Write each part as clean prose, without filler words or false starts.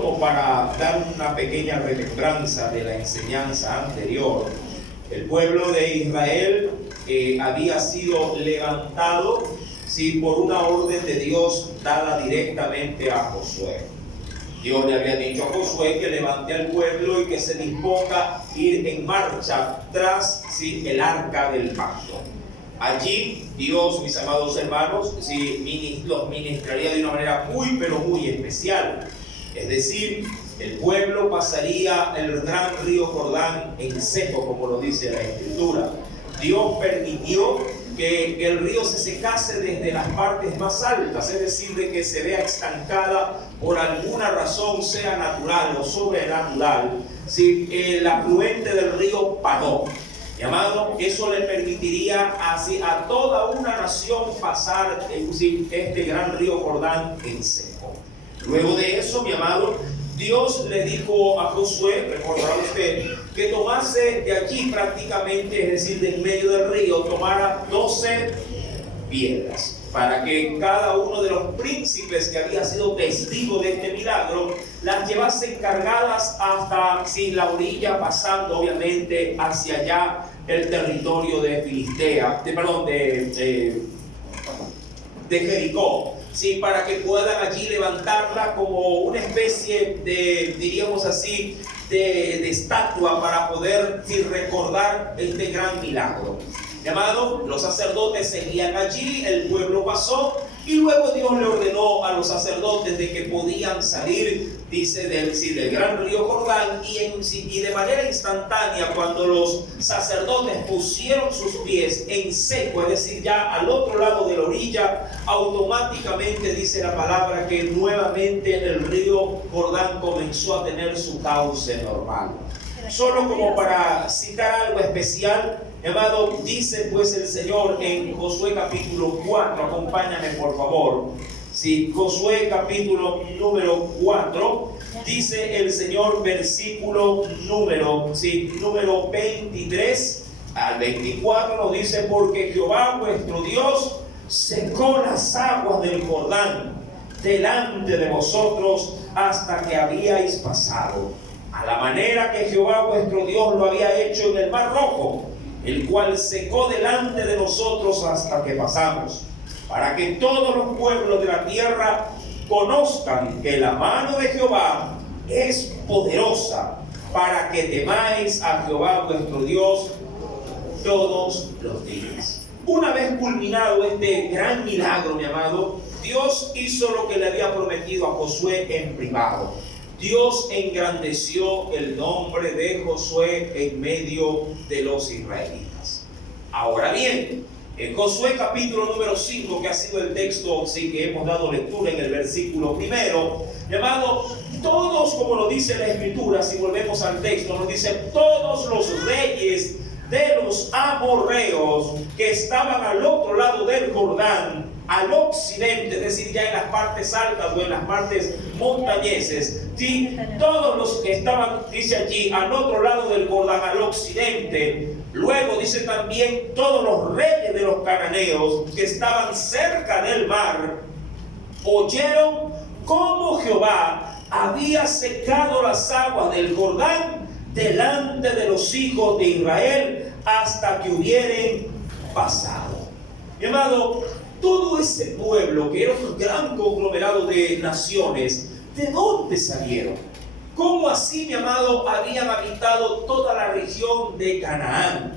como para dar una pequeña remembranza de la enseñanza anterior, el pueblo de Israel había sido levantado, sí, por una orden de Dios dada directamente a Josué. Dios le había dicho a Josué que levante al pueblo y que se disponga a ir en marcha tras, sí, el arca del pacto. Allí Dios, mis amados hermanos, sí, los ministraría de una manera muy, pero muy especial. Es decir, el pueblo pasaría el gran río Jordán en seco, como lo dice la Escritura. Dios permitió que el río se secase desde las partes más altas, es decir, de que se vea estancada por alguna razón, sea natural o sobrenatural. Si el afluente del río paró, mi amado, eso le permitiría así a toda una nación pasar este gran río Jordán en seco. Luego de eso, mi amado, Dios le dijo a Josué, recordará usted, que tomase de aquí prácticamente, es decir, de en medio del río, tomara 12 piedras, para que cada uno de los príncipes que había sido testigo de este milagro las llevasen cargadas hasta la orilla, pasando obviamente hacia allá el territorio de Filistea, de Jericó. Sí, para que puedan allí levantarla como una especie de, diríamos así, de estatua para poder recordar este gran milagro. Amado, los sacerdotes seguían allí, el pueblo pasó y luego Dios le ordenó a los sacerdotes de que podían salir, dice, del gran río Jordán, y de manera instantánea, cuando los sacerdotes pusieron sus pies en seco, es decir, ya al otro lado de la orilla, automáticamente dice la palabra que nuevamente el río Jordán comenzó a tener su cauce normal. Solo como para citar algo especial, amado, dice pues el Señor en Josué capítulo 4, acompáñame por favor. Sí, Josué capítulo número 4, dice el Señor, versículo número 23 al 24, nos dice: porque Jehová vuestro Dios secó las aguas del Jordán delante de vosotros hasta que habíais pasado, a la manera que Jehová vuestro Dios lo había hecho en el Mar Rojo, el cual secó delante de nosotros hasta que pasamos, para que todos los pueblos de la tierra conozcan que la mano de Jehová es poderosa, para que temáis a Jehová vuestro Dios todos los días. Una vez culminado este gran milagro, mi amado, Dios hizo lo que le había prometido a Josué en privado. Dios engrandeció el nombre de Josué en medio de los israelitas. Ahora bien, en Josué capítulo número 5, que ha sido el texto que hemos dado lectura en el versículo primero, llamado, todos, como lo dice la Escritura, si volvemos al texto, nos dice: todos los reyes de los amorreos que estaban al otro lado del Jordán, al occidente, es decir, ya en las partes altas o en las partes montañeses, ¿sí? Todos los que estaban, dice allí, al otro lado del Jordán, al occidente. Luego dice también todos los reyes de los cananeos que estaban cerca del mar, oyeron cómo Jehová había secado las aguas del Jordán delante de los hijos de Israel hasta que hubieren pasado. Mi amado, todo ese pueblo que era un gran conglomerado de naciones, ¿de dónde salieron? ¿Cómo así, mi amado, habían habitado toda la región de Canaán?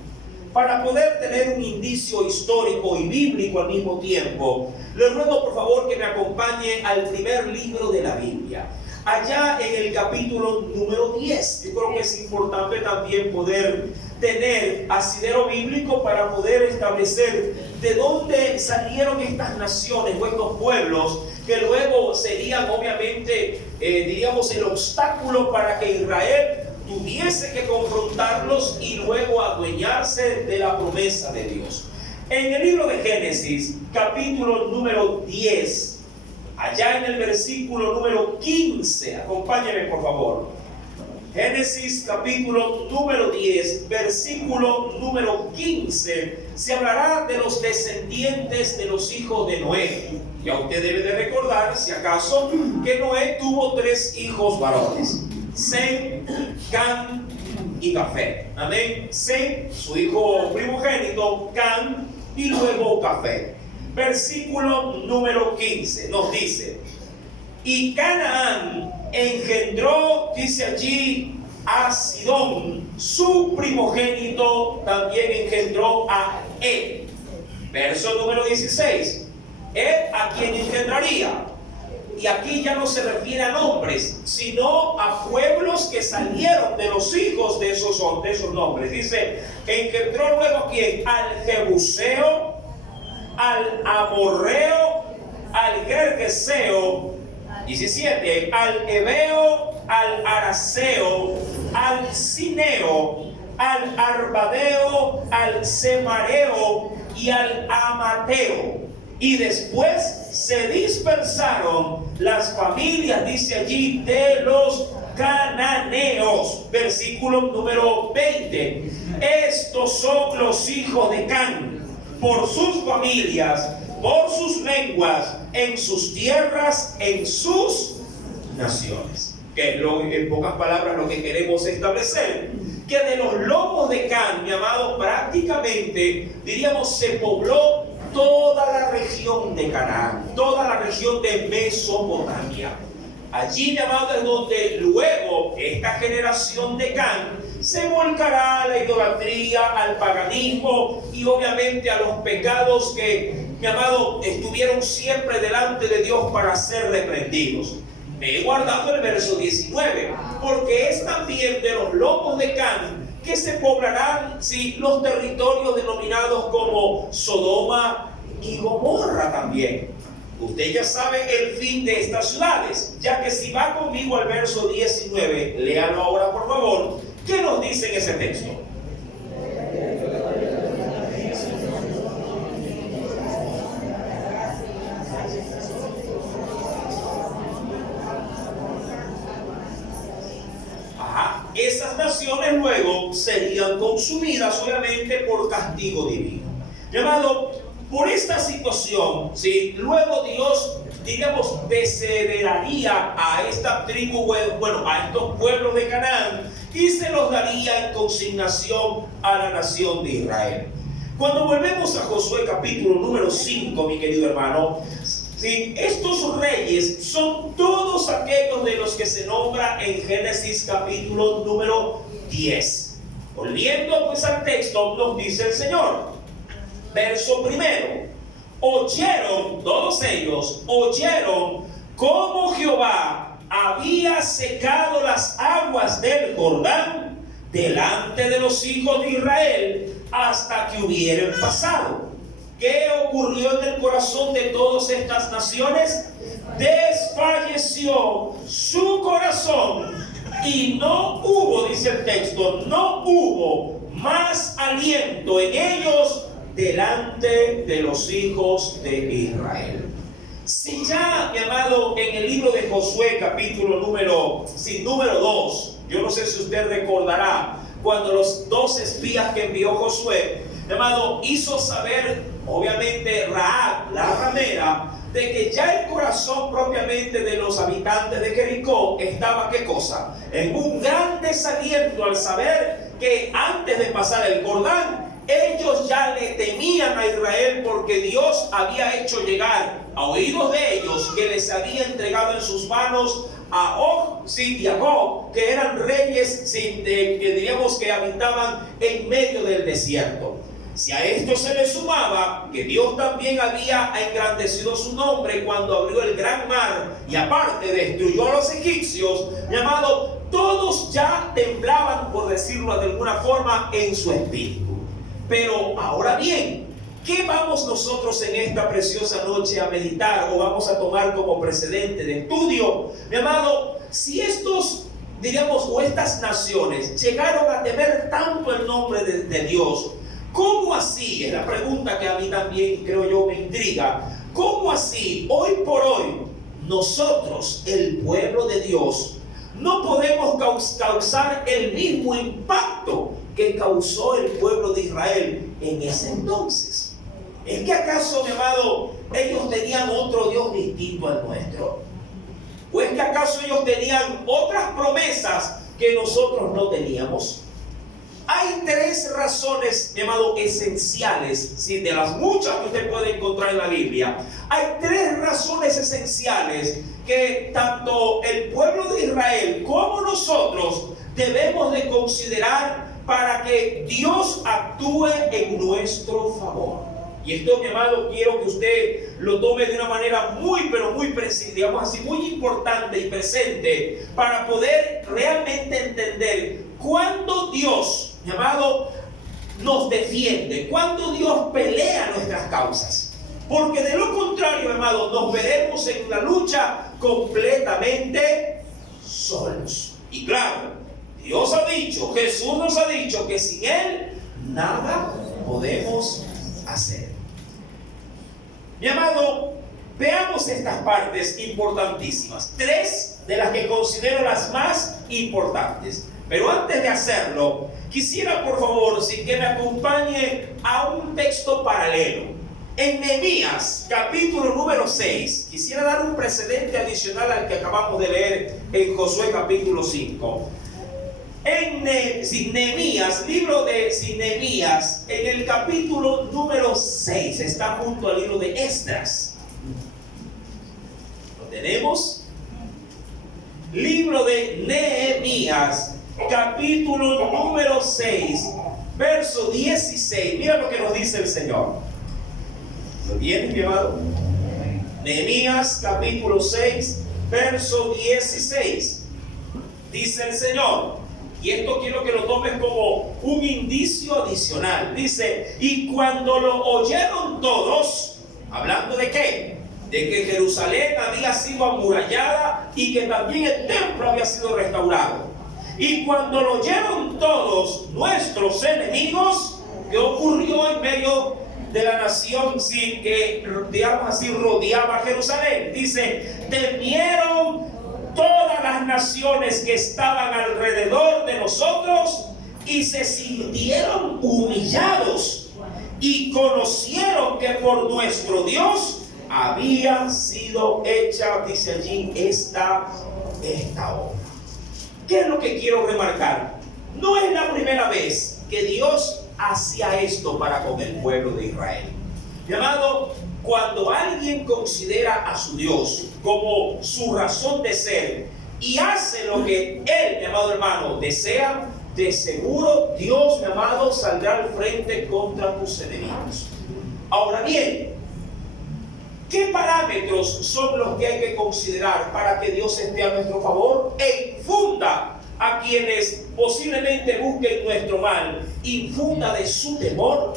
Para poder tener un indicio histórico y bíblico al mismo tiempo, les ruego por favor que me acompañe al primer libro de la Biblia. Allá en el capítulo número 10, yo creo que es importante también poder tener asidero bíblico para poder establecer de dónde salieron estas naciones o estos pueblos que luego serían obviamente, diríamos, el obstáculo para que Israel tuviese que confrontarlos y luego adueñarse de la promesa de Dios. En el libro de Génesis, capítulo número 10, allá en el versículo número 15, acompáñenme por favor. Génesis capítulo número 10, versículo número 15, se hablará de los descendientes de los hijos de Noé. Ya usted debe de recordar, si acaso, que Noé tuvo 3 hijos varones: Sem, Cam y Jafet. Amén. Sem, su hijo primogénito; Cam, y luego Jafet. Versículo número 15 nos dice: y Canaán engendró, dice allí, a Sidón, su primogénito también engendró a Ed. Verso número 16. Ed, ¿a quién engendraría? Y aquí ya no se refiere a nombres, sino a pueblos que salieron de los hijos de esos nombres. Dice, engendró luego ¿a quién? Al Jebuseo, al Amorreo, al Gergeseo. 17, al Ebeo, al Araseo, al Cineo, al Arbadeo, al Semareo y al Amateo. Y después se dispersaron las familias, dice allí, de los cananeos. Versículo número 20. Estos son los hijos de Can, por sus familias, por sus lenguas, en sus tierras, en sus naciones. Que es en pocas palabras lo que queremos establecer. Que de los lomos de Can, mi amado, prácticamente, diríamos, se pobló toda la región de Canaán, toda la región de Mesopotamia. Allí, mi amado, es donde luego esta generación de Can se volcará a la idolatría, al paganismo y obviamente a los pecados que, mi amado, estuvieron siempre delante de Dios para ser reprendidos. Me he guardado el verso 19, porque es también de los lomos de Can que se poblarán, sí, los territorios denominados como Sodoma y Gomorra también. Usted ya sabe el fin de estas ciudades, ya que si va conmigo al verso 19, léalo ahora por favor. ¿Qué nos dice en ese texto? Esas naciones luego serían consumidas obviamente por castigo divino. Llamado, por esta situación, ¿sí? Luego Dios, digamos, desheredaría a esta tribu, bueno, a estos pueblos de Canaán, y se los daría en consignación a la nación de Israel. Cuando volvemos a Josué capítulo número 5, mi querido hermano, ¿sí? Estos reyes son todos aquellos de los que se nombra en Génesis capítulo número 10. Volviendo pues al texto, nos dice el Señor, verso primero: oyeron, todos ellos oyeron cómo Jehová había secado las aguas del Jordán delante de los hijos de Israel hasta que hubieran pasado. ¿Qué ocurrió en el corazón de todas estas naciones? Desfalleció su corazón y no hubo, dice el texto, no hubo más aliento en ellos delante de los hijos de Israel. Si ya, mi amado, en el libro de Josué capítulo número 2, yo no sé si usted recordará cuando los 2 espías que envió Josué, mi amado, hizo saber obviamente Rahab, la ramera, de que ya el corazón propiamente de los habitantes de Jericó estaba, ¿qué cosa? En un gran desaliento al saber que antes de pasar el Jordán, ellos ya le temían a Israel porque Dios había hecho llegar a oídos de ellos que les había entregado en sus manos a Og y a Gog, que eran reyes que diríamos que habitaban en medio del desierto. Si a esto se le sumaba que Dios también había engrandecido su nombre cuando abrió el gran mar y aparte destruyó a los egipcios, llamado, todos ya temblaban, por decirlo de alguna forma, en su espíritu. Pero ahora bien, ¿qué vamos nosotros en esta preciosa noche a meditar o vamos a tomar como precedente de estudio? Mi amado, si estos, diríamos, o estas naciones llegaron a temer tanto el nombre de Dios, ¿cómo así? Es la pregunta que a mí también, creo yo, me intriga. ¿Cómo así, hoy por hoy, nosotros, el pueblo de Dios, no podemos causar el mismo impacto que causó el pueblo de Israel en ese entonces. ¿Es que acaso, mi amado, ellos tenían otro Dios distinto al nuestro? ¿O es que acaso ellos tenían otras promesas que nosotros no teníamos? Hay tres razones, mi amado, esenciales, ¿sí?, de las muchas que usted puede encontrar en la Biblia. Hay tres razones esenciales que tanto el pueblo de Israel como nosotros debemos de considerar para que Dios actúe en nuestro favor. Y esto, mi amado, quiero que usted lo tome de una manera pero muy presente, digamos así, muy importante y presente, para poder realmente entender cuándo Dios, mi amado, nos defiende, cuándo Dios pelea nuestras causas. Porque de lo contrario, mi amado, nos veremos en una lucha completamente solos. Y claro, Dios ha dicho, Jesús nos ha dicho que sin Él nada podemos hacer. Mi amado, veamos estas partes importantísimas, tres de las que considero las más importantes. Pero antes de hacerlo, quisiera por favor, si que me acompañe a un texto paralelo. En Nehemías, capítulo número 6, quisiera dar un precedente adicional al que acabamos de leer en Josué capítulo 5. En Nehemías, libro de Nehemías, en el capítulo número 6, está junto al libro de Esdras. ¿Lo tenemos? Libro de Nehemías, capítulo número 6, verso 16. Mira lo que nos dice el Señor. ¿Lo tienes, mi amado? Nehemías, capítulo 6, verso 16. Dice el Señor. Y esto quiero que lo tomes como un indicio adicional. Dice, y cuando lo oyeron todos, ¿hablando de qué? De que Jerusalén había sido amurallada y que también el templo había sido restaurado. Y cuando lo oyeron todos nuestros enemigos, ¿qué ocurrió en medio de la nación que, digamos así, rodeaba a Jerusalén? Dice, temieron todas las naciones que estaban alrededor de nosotros y se sintieron humillados y conocieron que por nuestro Dios había sido hecha, dice allí, esta obra. ¿Qué es lo que quiero remarcar? No es la primera vez que Dios hacía esto para con el pueblo de Israel. Mi amado, cuando alguien considera a su Dios como su razón de ser y hace lo que Él, mi amado hermano, desea, de seguro Dios, mi amado, saldrá al frente contra tus enemigos. Ahora bien, ¿qué parámetros son los que hay que considerar para que Dios esté a nuestro favor e infunda a quienes posiblemente busquen nuestro mal, infunda de su temor?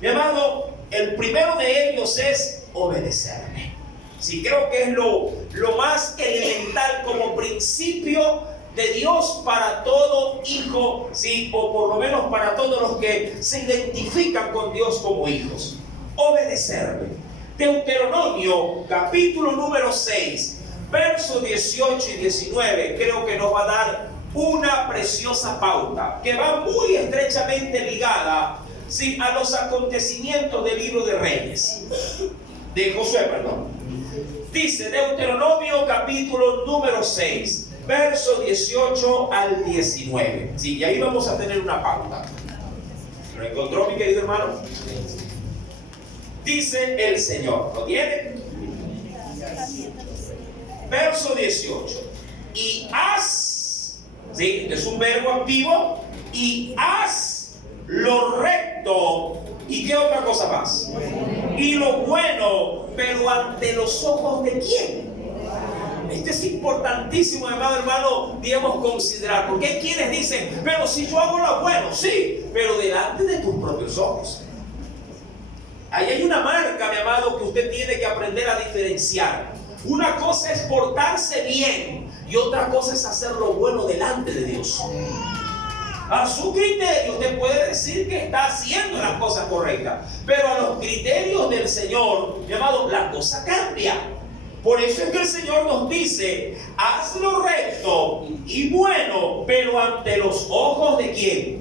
Mi amado, el primero de ellos es obedecerme. Sí, creo que es lo más elemental como principio de Dios para todo hijo, sí, o por lo menos para todos los que se identifican con Dios como hijos. Obedecerme. Deuteronomio, capítulo número 6, versos 18 y 19, creo que nos va a dar una preciosa pauta que va muy estrechamente ligada, sí, a los acontecimientos del libro de Reyes, de Josué, perdón. Dice Deuteronomio capítulo número 6, verso 18 al 19. Sí, y ahí vamos a tener una pauta. ¿Lo encontró, mi querido hermano? Dice el Señor, ¿lo tiene? Verso 18. Y haz, ¿sí?, es un verbo activo, y haz lo recto. ¿Y qué otra cosa más? Y lo bueno, pero ante los ojos ¿de quién? Esto es importantísimo, hermano, debemos considerar, porque hay quienes dicen, pero si yo hago lo bueno, sí, pero delante de tus propios ojos. Ahí hay una marca, mi amado, que usted tiene que aprender a diferenciar. Una cosa es portarse bien y otra cosa es hacer lo bueno delante de Dios. A su criterio usted puede decir que está haciendo las cosas correctas, pero a los criterios del Señor, mi amado, la cosa cambia. Por eso es que el Señor nos dice, haz lo recto y bueno, pero ante los ojos ¿de quién?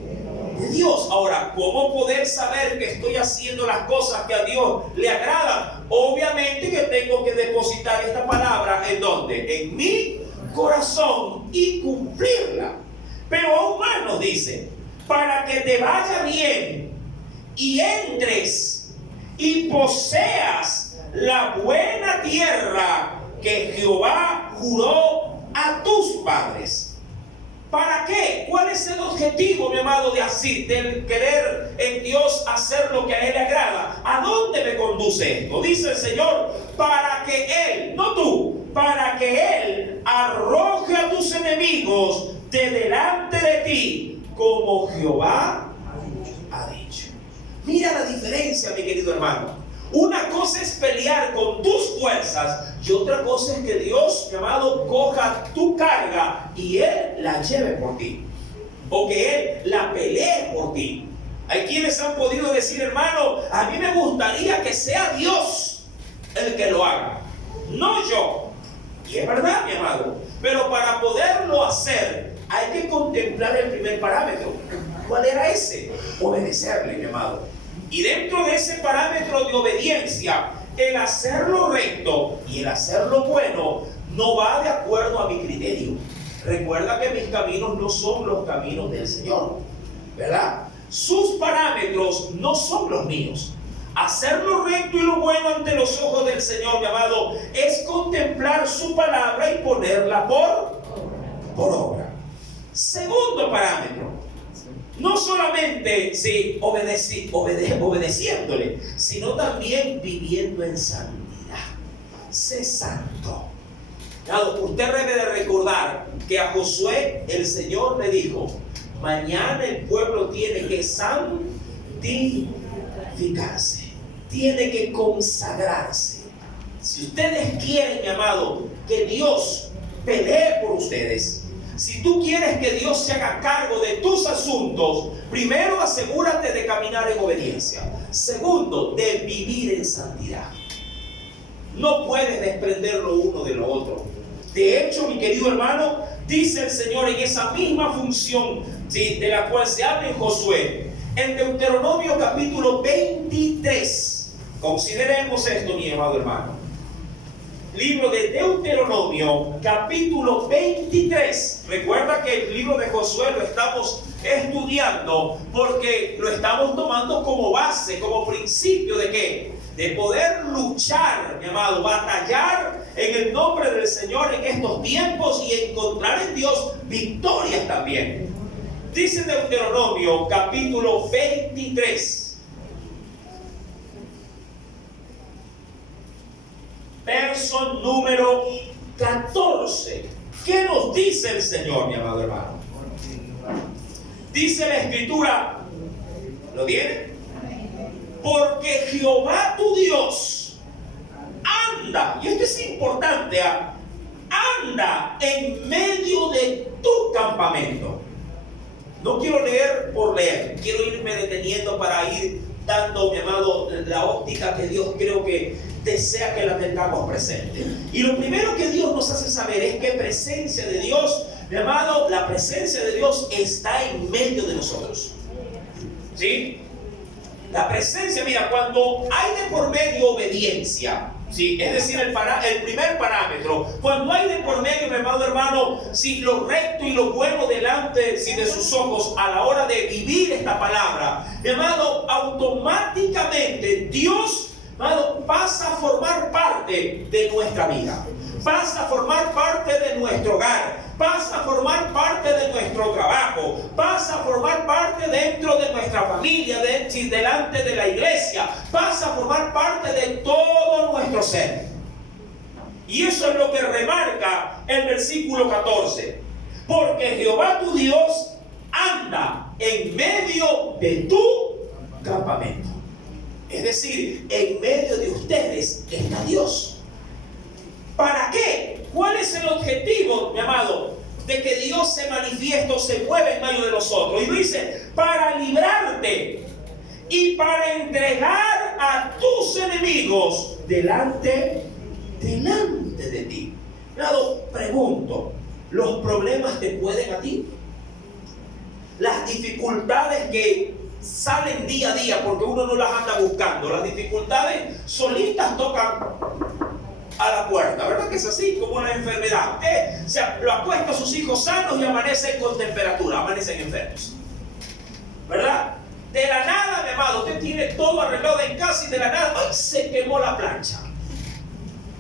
De Dios. Ahora, ¿cómo poder saber que estoy haciendo las cosas que a Dios le agradan? Obviamente que tengo que depositar esta palabra ¿en dónde? En mi corazón y cumplirla. Pero aún más nos dice, para que te vaya bien y entres y poseas la buena tierra que Jehová juró a tus padres. ¿Para qué? ¿Cuál es el objetivo, mi amado, de así, del querer en Dios hacer lo que a Él le agrada? ¿A dónde me conduce esto? Dice el Señor, para que Él, no tú, para que Él arroje a tus enemigos de delante de ti, como Jehová ha dicho. Mira la diferencia, mi querido hermano. Una cosa es pelear con tus fuerzas y otra cosa es que Dios, mi amado, coja tu carga y Él la lleve por ti, o que Él la pelee por ti. Hay quienes han podido decir, hermano, a mí me gustaría que sea Dios el que lo haga, no yo. Y es verdad, mi amado, pero para poderlo hacer hay que contemplar el primer parámetro. ¿Cuál era ese? Obedecerle, mi amado. Y dentro de ese parámetro de obediencia, el hacer lo recto y el hacer lo bueno no va de acuerdo a mi criterio. Recuerda que mis caminos no son los caminos del Señor, ¿verdad? Sus parámetros no son los míos. Hacer lo recto y lo bueno ante los ojos del Señor, mi amado, es contemplar su palabra y ponerla por obra. Segundo parámetro. No solamente obedeciéndole, sino también viviendo en santidad. Sé santo. Claro, usted debe de recordar que a Josué el Señor le dijo, mañana el pueblo tiene que santificarse, tiene que consagrarse. Si ustedes quieren, mi amado, que Dios pelee por ustedes, si tú quieres que Dios se haga cargo de tus asuntos, primero asegúrate de caminar en obediencia. Segundo, de vivir en santidad. No puedes desprender lo uno de lo otro. De hecho, mi querido hermano, dice el Señor en esa misma función, ¿sí?, de la cual se habla en Josué, en Deuteronomio capítulo 23. Consideremos esto, mi amado hermano. Libro de Deuteronomio, capítulo 23. Recuerda que el libro de Josué lo estamos estudiando porque lo estamos tomando como base, como principio de ¿qué? De poder luchar, mi amado, batallar en el nombre del Señor en estos tiempos y encontrar en Dios victorias también. Dice Deuteronomio, capítulo 23. Verso número 14. ¿Qué nos dice el Señor, mi amado hermano? Dice la Escritura, ¿lo tiene? Porque Jehová tu Dios anda, y esto es importante, anda en medio de tu campamento. No quiero leer por leer, quiero irme deteniendo para ir dando, mi amado, la óptica que Dios creo que desea que la tengamos presente. Y lo primero que Dios nos hace saber es que presencia de Dios, mi amado, la presencia de Dios está en medio de nosotros. ¿Sí? La presencia, mira, cuando hay de por medio obediencia, ¿sí?, es decir, el primer parámetro, cuando hay de por medio, mi amado hermano, si lo recto y lo bueno delante de sus ojos a la hora de vivir esta palabra, mi amado, automáticamente Dios, amado, pasa a formar parte de nuestra vida, pasa a formar parte de nuestro hogar, pasa a formar parte de nuestro trabajo, pasa a formar parte dentro de nuestra familia, delante de la iglesia, pasa a formar parte de todo nuestro ser. Y eso es lo que remarca el versículo 14. Porque Jehová tu Dios anda en medio de tu campamento. Es decir, en medio de ustedes está Dios. ¿Para qué? ¿Cuál es el objetivo, mi amado, de que Dios se manifieste o se mueva en medio de nosotros? Y dice, para librarte y para entregar a tus enemigos delante de ti. Amado, pregunto, los problemas te pueden a ti. Las dificultades que salen día a día porque uno no las anda buscando, las dificultades solitas tocan a la puerta, ¿verdad que es así? Como la enfermedad. Lo acuesta a sus hijos sanos y amanecen con temperatura, amanecen enfermos, ¿verdad? De la nada, mi amado, usted tiene todo arreglado en casa y de la nada, ¡ay! Se quemó la plancha.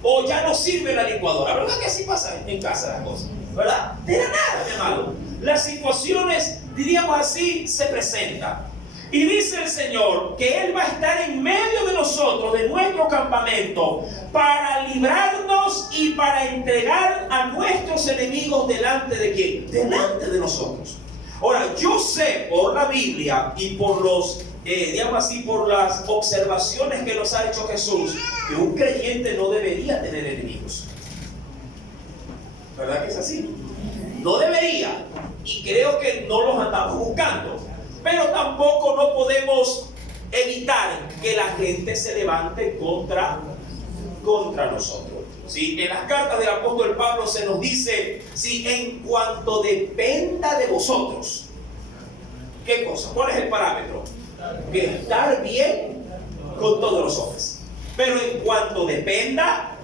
O ya no sirve la licuadora, ¿verdad que así pasa en casa las cosas? ¿Verdad? De la nada, mi amado. Las situaciones, diríamos así, se presentan. Y dice el Señor que Él va a estar en medio de nosotros, de nuestro campamento, para librarnos y para entregar a nuestros enemigos delante de ¿quién? Delante de nosotros. Ahora, yo sé por la Biblia y por los, digamos así, por las observaciones que nos ha hecho Jesús, que un creyente no debería tener enemigos. ¿Verdad que es así? No debería. Y creo que no los andamos buscando. Pero tampoco no podemos evitar que la gente se levante contra nosotros. ¿Sí? En las cartas del apóstol Pablo se nos dice, ¿sí? En cuanto dependa de vosotros. ¿Qué cosa? ¿Cuál es el parámetro? Que estar bien con todos los hombres. Pero en cuanto dependa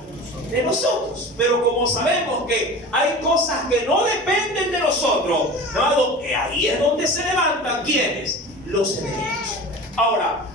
de nosotros. Pero como sabemos que hay cosas que no dependen de nosotros, ¿no? Ahí es donde se levantan ¿quiénes? Los enemigos. Ahora,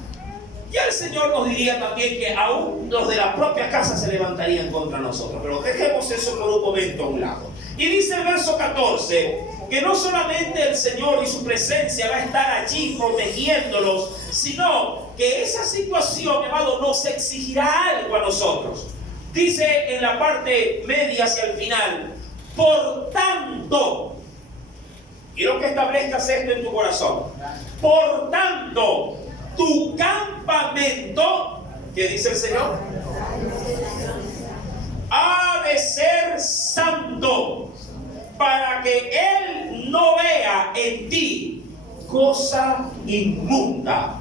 ya el Señor nos diría también que aún los de la propia casa se levantarían contra nosotros. Pero dejemos eso por un momento a un lado. Y dice el verso 14 que no solamente el Señor y su presencia va a estar allí protegiéndolos, sino que esa situación, amado, nos exigirá algo a nosotros. Dice en la parte media hacia el final, por tanto, quiero que establezcas esto en tu corazón, por tanto, tu campamento, ¿qué dice el Señor? Ha de ser santo, para que Él no vea en ti cosa inmunda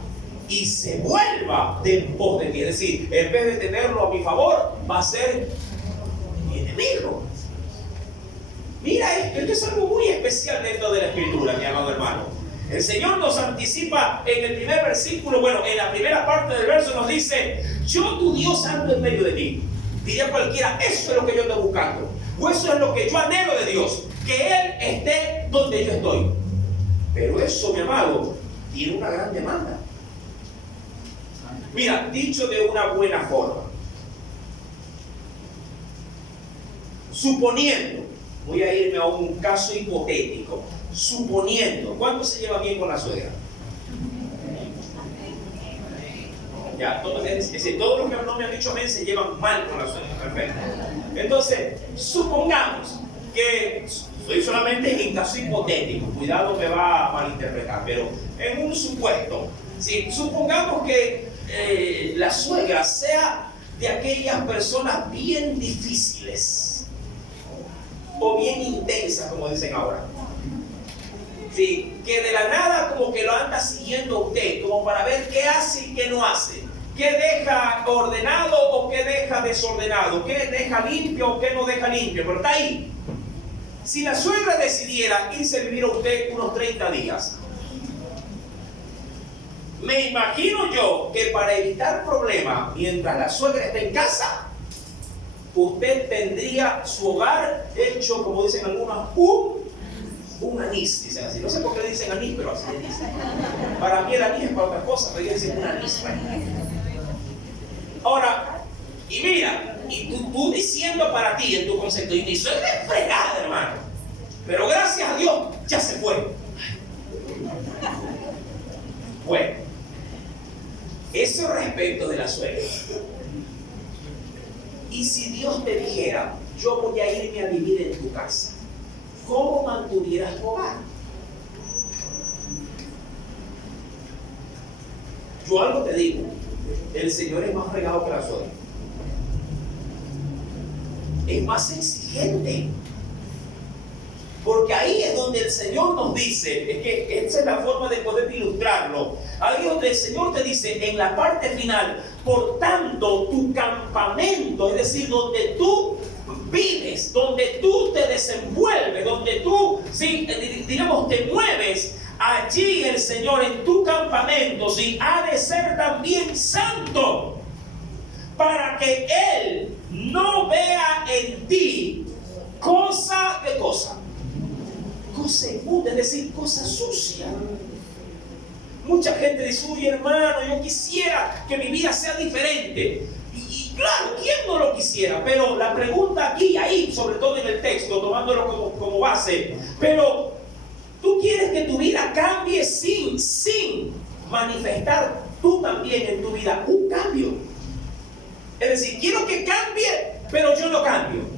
y se vuelva de en pos de ti. Es decir, en vez de tenerlo a mi favor, va a ser mi enemigo. Mira, esto es algo muy especial dentro de la Escritura, mi amado hermano. El Señor nos anticipa en el primer versículo, bueno, en la primera parte del verso nos dice, yo tu Dios ando en medio de ti. Diría cualquiera, eso es lo que yo estoy buscando. O eso es lo que yo anhelo de Dios, que Él esté donde yo estoy. Pero eso, mi amado, tiene una gran demanda. Mira, dicho de una buena forma, suponiendo, voy a irme a un caso hipotético, suponiendo, ¿cuánto se lleva bien con la suegra? Ya, todos los que no me han dicho amén se llevan mal con la suegra. Perfecto. Entonces, supongamos que, soy solamente en caso hipotético, cuidado me va a malinterpretar, pero en un supuesto, ¿sí? Supongamos que la suegra sea de aquellas personas bien difíciles o bien intensas, como dicen ahora. Sí, que de la nada como que lo anda siguiendo usted, como para ver qué hace y qué no hace, qué deja ordenado o qué deja desordenado, qué deja limpio o qué no deja limpio, pero está ahí. Si la suegra decidiera irse a vivir a usted unos 30 días, me imagino yo que para evitar problemas mientras la suegra está en casa, usted tendría su hogar hecho, como dicen algunos, un anís, dicen así. No sé por qué le dicen anís, pero así le dicen. Para mí el anís es para otra cosa, pero ellos dicen un anís. Ahora, y mira, y tú diciendo para ti en tu concepto, y mi suegra es fregada, hermano, pero gracias a Dios ya se fue. Bueno, eso respecto de la suegra. Y si Dios te dijera, yo voy a irme a vivir en tu casa, ¿cómo mantuvieras tu hogar? Yo algo te digo, el Señor es más fregado que la suegra. Es más exigente. Porque ahí es donde el Señor nos dice, es que esta es la forma de poder ilustrarlo. Ahí es donde el Señor te dice en la parte final, por tanto, tu campamento, es decir, donde tú vives, donde tú te desenvuelves, donde tú, sí, digamos, te mueves, allí el Señor en tu campamento, sí, ha de ser también santo, para que Él no vea en ti cosa de cosa inmunda, es decir, cosa sucia. Mucha gente dice, uy hermano, yo quisiera que mi vida sea diferente. Y claro, ¿quién no lo quisiera? Pero la pregunta aquí, ahí, sobre todo en el texto, tomándolo como base, pero tú quieres que tu vida cambie sin manifestar tú también en tu vida un cambio. Es decir, quiero que cambie, pero yo no cambio.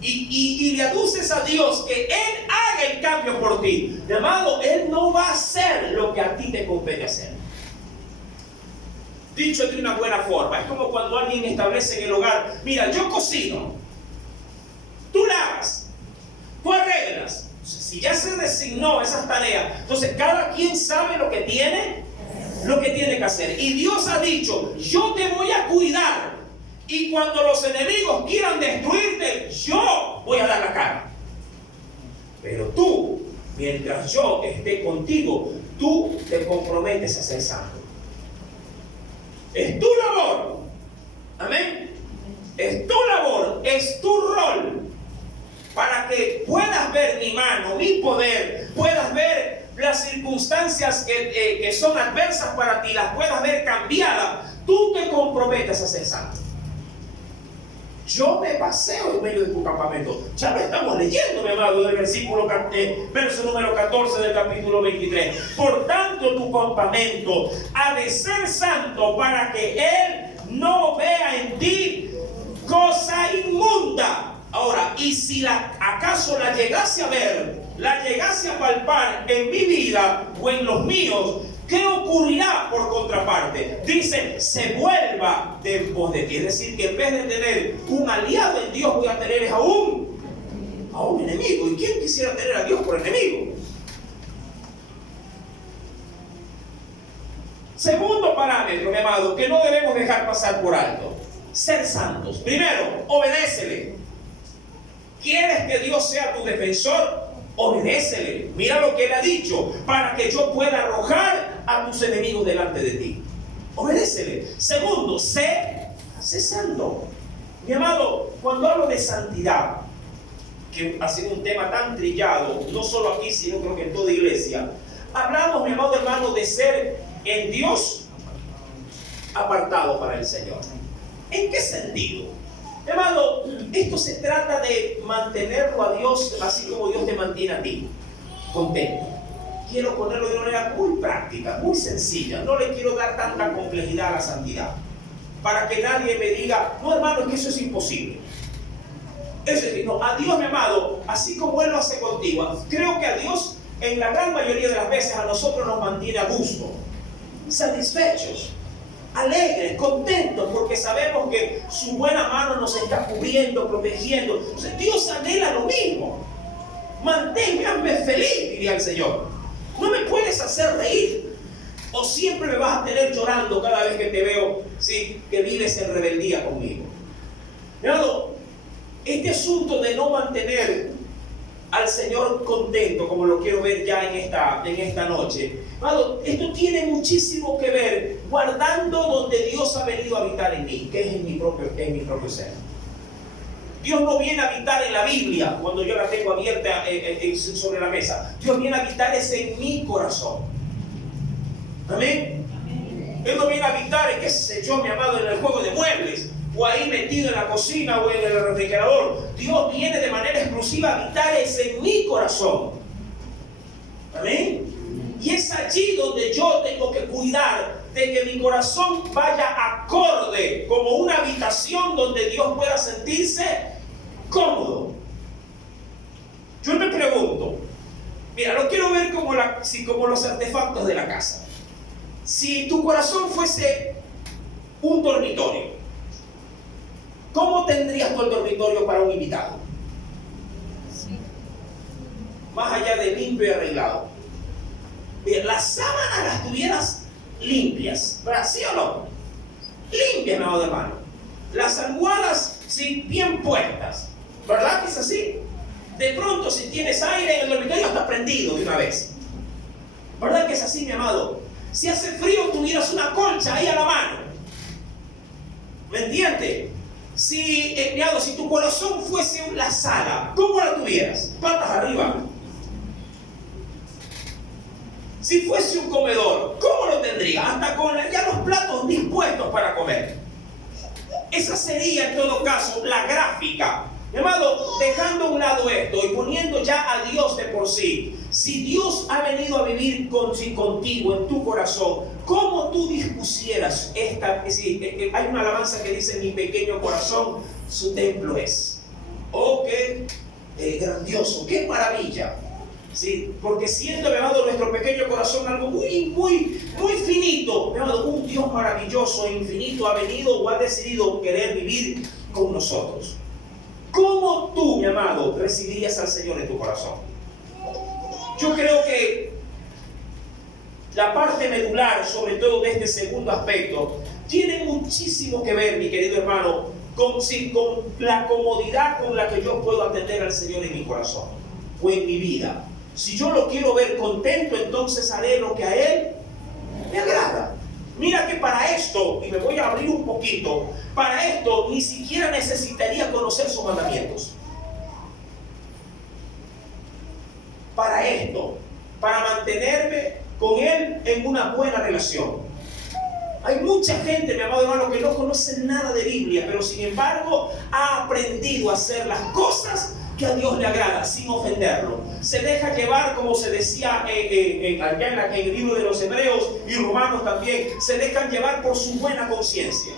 Y le aduces a Dios que Él haga el cambio por ti. Mi amado, Él no va a hacer lo que a ti te compete hacer. Dicho de una buena forma, es como cuando alguien establece en el hogar, mira, yo cocino, tú lavas, tú arreglas. Si ya se designó esas tareas, entonces cada quien sabe lo que tiene que hacer. Y Dios ha dicho, yo te voy a cuidar. Y cuando los enemigos quieran destruirte, yo voy a dar la cara. Pero tú, mientras yo esté contigo, tú te comprometes a ser santo. Es tu labor. Amén. Es tu labor, es tu rol. Para que puedas ver mi mano, mi poder, puedas ver las circunstancias que son adversas para ti, las puedas ver cambiadas. Tú te comprometes a ser santo. Yo me paseo en medio de tu campamento. Ya lo estamos leyendo, mi amado, del verso número 14 del capítulo 23. Por tanto, tu campamento ha de ser santo para que Él no vea en ti cosa inmunda. Ahora, y si acaso la llegase a ver, la llegase a palpar en mi vida o en los míos, ¿qué ocurrirá por contraparte? Dice, se vuelva de en pos de ti. Es decir, que en vez de tener un aliado en Dios, voy a tener a un enemigo. ¿Y quién quisiera tener a Dios por enemigo? Segundo parámetro, mi amado, que no debemos dejar pasar por alto: ser santos. Primero, obedécele. ¿Quieres que Dios sea tu defensor? Obedécele. Mira lo que Él ha dicho, para que yo pueda arrojar a tus enemigos delante de ti. Obedécele. Segundo, sé santo. Mi amado, cuando hablo de santidad, que ha sido un tema tan trillado, no solo aquí, sino creo que en toda iglesia, hablamos, mi amado hermano, de ser en Dios apartado para el Señor. ¿En qué sentido? Hermano, esto se trata de mantenerlo a Dios así como Dios te mantiene a ti, contento. Quiero ponerlo de una manera muy práctica, muy sencilla. No le quiero dar tanta complejidad a la santidad, para que nadie me diga, no hermano, es que eso es imposible. Es decir, no, a Dios, mi amado, así como Él lo hace contigo, creo que a Dios, en la gran mayoría de las veces, a nosotros nos mantiene a gusto, satisfechos, alegres, contentos, porque sabemos que su buena mano nos está cubriendo, protegiendo. Entonces Dios anhela lo mismo. Manténganme feliz, diría el Señor. No me puedes hacer reír, o siempre me vas a tener llorando cada vez que te veo, ¿sí?, que vives en rebeldía conmigo. Mirado, este asunto de no mantener al Señor contento, como lo quiero ver ya en esta noche, amado, esto tiene muchísimo que ver guardando donde Dios ha venido a habitar en mí, que es en mi propio ser. Dios no viene a habitar en la Biblia cuando yo la tengo abierta sobre la mesa. Dios viene a habitar en mi corazón. Amén. Él no viene a habitar, qué sé yo, mi amado, en el juego de muebles, o ahí metido en la cocina o en el refrigerador. Dios viene de manera exclusiva a habitar en mi corazón. Amén. Y es allí donde yo tengo que cuidar de que mi corazón vaya acorde, como una habitación donde Dios pueda sentirse cómodo. Yo me pregunto, mira, lo quiero ver como los artefactos de la casa. Si tu corazón fuese un dormitorio, ¿cómo tendrías tú el dormitorio para un invitado? Sí. Más allá de limpio y arreglado. Bien, las sábanas las tuvieras limpias, ¿verdad? ¿Sí o no? Limpias, mi amado hermano. las almohadas sí, bien puestas. ¿Verdad que es así? De pronto, si tienes aire en el dormitorio, está prendido de una vez. ¿Verdad que es así, mi amado? Si hace frío, tuvieras una colcha ahí a la mano. ¿Me entiendes? Si tu corazón fuese la sala, ¿cómo la tuvieras? Patas arriba. Si fuese un comedor, ¿cómo lo tendría? Hasta con ya los platos dispuestos para comer. Esa sería en todo caso la gráfica. Mi amado, dejando a un lado esto y poniendo ya a Dios de por sí, si Dios ha venido a vivir contigo en tu corazón, ¿cómo tú dispusieras esta? Hay una alabanza que dice: mi pequeño corazón, su templo es. Oh, qué grandioso, qué maravilla. Sí, porque siendo, mi amado, nuestro pequeño corazón algo muy finito, mi amado, un Dios maravilloso e infinito ha venido o ha decidido querer vivir con nosotros. ¿Cómo tú, mi amado, recibirías al Señor en tu corazón? Yo creo que la parte medular, sobre todo de este segundo aspecto, tiene muchísimo que ver, mi querido hermano, con la comodidad con la que yo puedo atender al Señor en mi corazón o en mi vida. Si yo lo quiero ver contento, entonces haré lo que a Él me agrada. Mira que para esto, y me voy a abrir un poquito, para esto ni siquiera necesitaría conocer sus mandamientos. Para esto, para mantenerme con Él en una buena relación. Hay mucha gente, mi amado hermano, que no conoce nada de Biblia, pero sin embargo ha aprendido a hacer las cosas que a Dios le agrada, sin ofenderlo. Se deja llevar, como se decía allá en el libro de los Hebreos y Romanos también, se dejan llevar por su buena conciencia.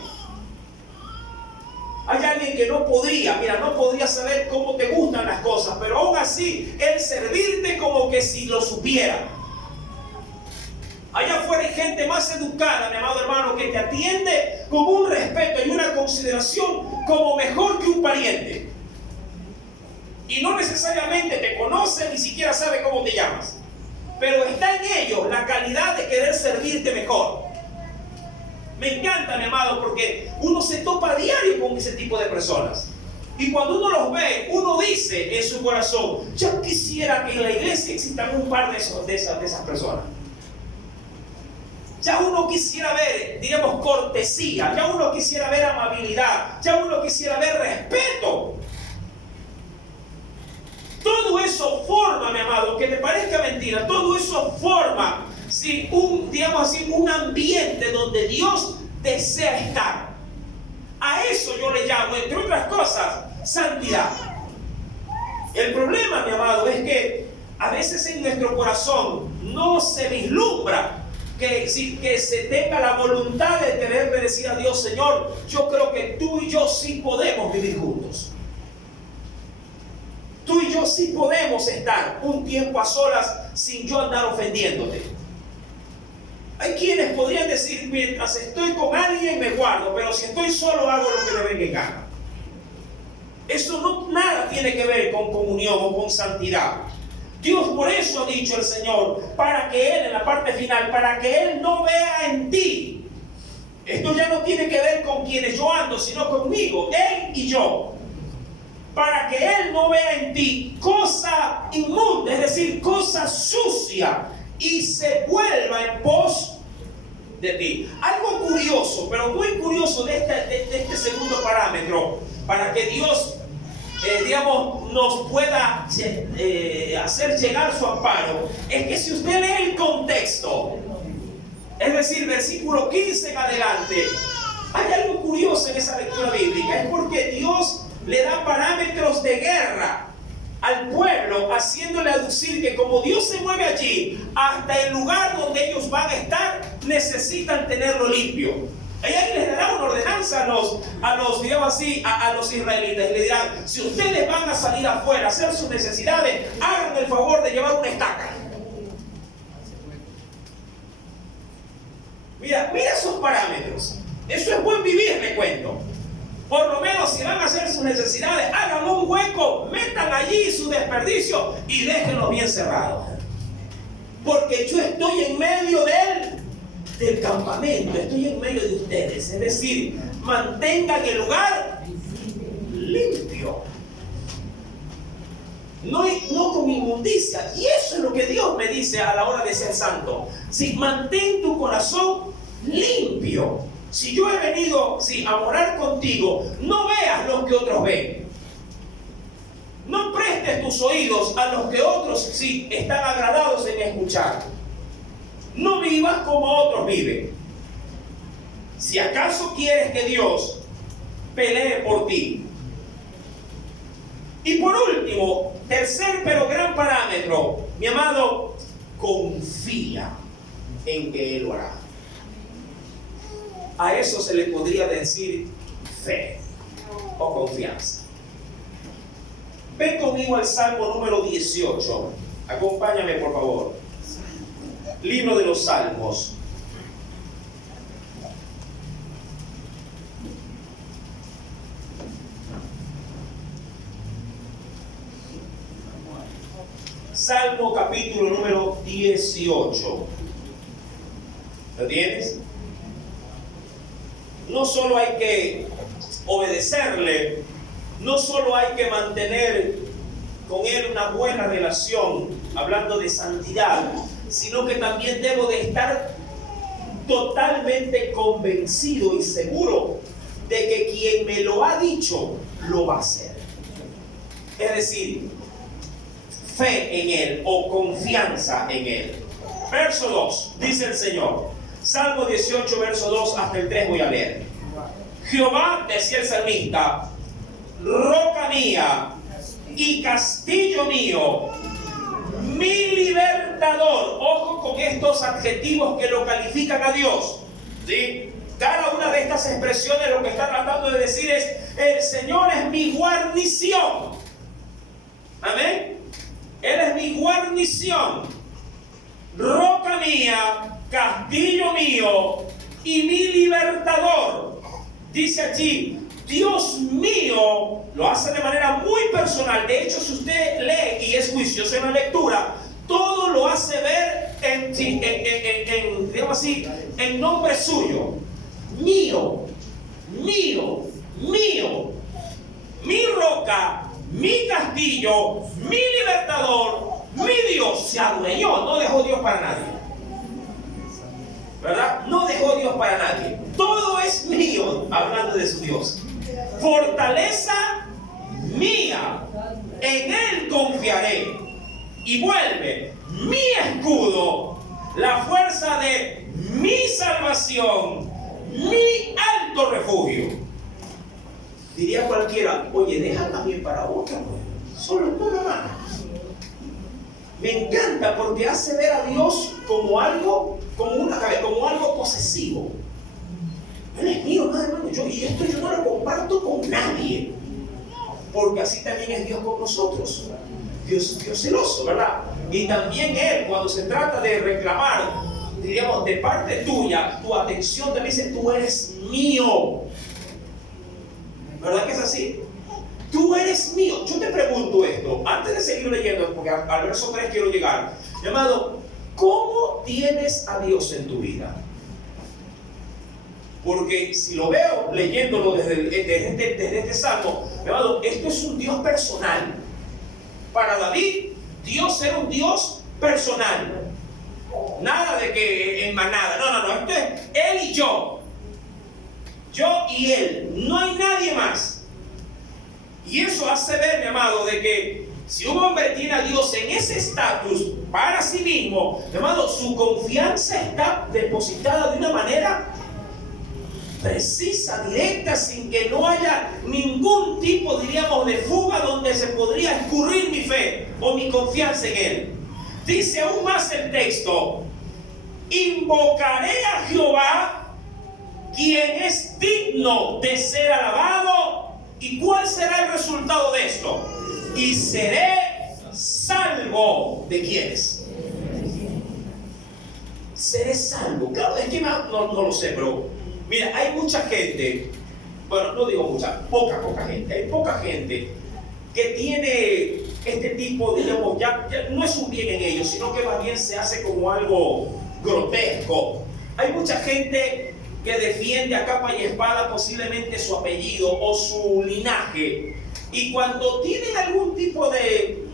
Hay alguien que no podría saber cómo te gustan las cosas, pero aún así, él servirte como que si lo supiera. Allá afuera hay gente más educada, mi amado hermano, que te atiende con un respeto y una consideración como mejor que un pariente. Y no necesariamente te conoce, ni siquiera sabe cómo te llamas. Pero está en ellos la calidad de querer servirte mejor. Me encanta, mi amado, porque uno se topa a diario con ese tipo de personas. Y cuando uno los ve, uno dice en su corazón: yo quisiera que en la iglesia existan un par de esas personas. Ya uno quisiera ver, diríamos, cortesía. Ya uno quisiera ver amabilidad. Ya uno quisiera ver respeto. Todo eso forma, mi amado, que te parezca mentira, todo eso forma, ¿sí?, un ambiente donde Dios desea estar. A eso yo le llamo, entre otras cosas, santidad. El problema, mi amado, es que a veces en nuestro corazón no se vislumbra que se tenga la voluntad de quererle decir a Dios: Señor, yo creo que tú y yo sí podemos vivir juntos. Tú y yo sí podemos estar un tiempo a solas sin yo andar ofendiéndote. Hay quienes podrían decir: mientras estoy con alguien me guardo, pero si estoy solo hago lo que me venga en gana. Eso nada tiene que ver con comunión o con santidad. Dios por eso ha dicho el Señor, para que Él, en la parte final, para que Él no vea en ti. Esto ya no tiene que ver con quienes yo ando, sino conmigo, Él y yo. Para que Él no vea en ti cosa inmunda, es decir, cosa sucia, y se vuelva en pos de ti. Algo curioso, pero muy curioso de este segundo parámetro, para que Dios, nos pueda hacer llegar su amparo, es que si usted lee el contexto, es decir, versículo 15 en adelante, hay algo curioso en esa lectura bíblica. Es porque Dios le da parámetros de guerra al pueblo, haciéndole aducir que como Dios se mueve allí, hasta el lugar donde ellos van a estar, necesitan tenerlo limpio. Ahí les dará una ordenanza a los israelitas, y le dirán: si ustedes van a salir afuera a hacer sus necesidades, hagan el favor de llevar una estaca. Mira esos parámetros. Eso es buen vivir, le cuento. Por lo menos si van a hacer sus necesidades, hagan un hueco, metan allí su desperdicio y déjenlo bien cerrado. Porque yo estoy en medio de él. del campamento, estoy en medio de ustedes. Es decir, mantengan el lugar limpio. No con inmundicia. Y eso es lo que Dios me dice a la hora de ser santo. Si mantén tu corazón limpio. Si yo he venido a morar contigo, no veas lo que otros ven. No prestes tus oídos a los que otros están agradados en escuchar. No vivas como otros viven. Si acaso quieres que Dios pelee por ti. Y por último, tercer pero gran parámetro, mi amado, confía en que Él lo hará. A eso se le podría decir fe o confianza. Ven conmigo al Salmo número 18. Acompáñame, por favor. Libro de los Salmos. Salmo capítulo número 18. ¿Lo tienes? No solo hay que obedecerle, no solo hay que mantener con Él una buena relación, hablando de santidad, sino que también debo de estar totalmente convencido y seguro de que quien me lo ha dicho, lo va a hacer. Es decir, fe en Él o confianza en Él. Verso 2, dice el Señor. Salmo 18, verso 2 hasta el 3 voy a leer. Jehová, decía el salmista, roca mía y castillo mío, mi libertador. Ojo con estos adjetivos que lo califican a Dios, ¿sí? Cada una de estas expresiones lo que está tratando de decir es: el Señor es mi guarnición. Amén. Él es mi guarnición, roca mía, castillo mío y mi libertador. Dice allí, Dios mío, lo hace de manera muy personal. De hecho, si usted lee y es juicioso en la lectura, todo lo hace ver digamos así, en nombre suyo. Mío, mío, mío, mi roca, mi castillo, mi libertador, mi Dios. Se adueñó, no dejó Dios para nadie, ¿verdad? No dejó Dios para nadie. Todo es mío, hablando de su Dios. Fortaleza mía, en Él confiaré. Y vuelve mi escudo, la fuerza de mi salvación, mi alto refugio. Diría cualquiera: oye, deja también para otra, pues. Solo tú nomás. Me encanta porque hace ver a Dios como algo, como algo posesivo. Él es mío, no, hermano. Y esto yo no lo comparto con nadie. Porque así también es Dios con nosotros. Dios celoso, ¿verdad? Y también Él, cuando se trata de reclamar, diríamos, de parte tuya, tu atención te dice: tú eres mío. ¿Verdad que es así? Tú eres mío. Yo te pregunto esto, antes de seguir leyendo, porque al verso 3 quiero llegar. Mi amado, ¿cómo tienes a Dios en tu vida? Porque si lo veo leyéndolo desde este salmo, mi amado, esto es un Dios personal. Para David, Dios era un Dios personal. Nada de que en manada. No. Esto es Él y yo. Yo y Él. No hay nadie más. Y eso hace ver, mi amado, de que si un hombre tiene a Dios en ese estatus para sí mismo, mi amado, su confianza está depositada de una manera precisa, directa, sin que no haya ningún tipo, diríamos, de fuga donde se podría escurrir mi fe o mi confianza en Él. Dice aún más el texto: invocaré a Jehová, quien es digno de ser alabado. ¿Y cuál será el resultado de esto? Y seré salvo. ¿De quiénes? Seré salvo. Claro, es que no lo sé, pero mira, hay mucha gente, bueno, no digo mucha, poca gente. Hay poca gente que tiene este tipo, digamos, ya no es un bien en ellos, sino que más bien se hace como algo grotesco, Hay mucha gente que defiende a capa y espada posiblemente su apellido o su linaje. Y cuando tienen algún tipo de,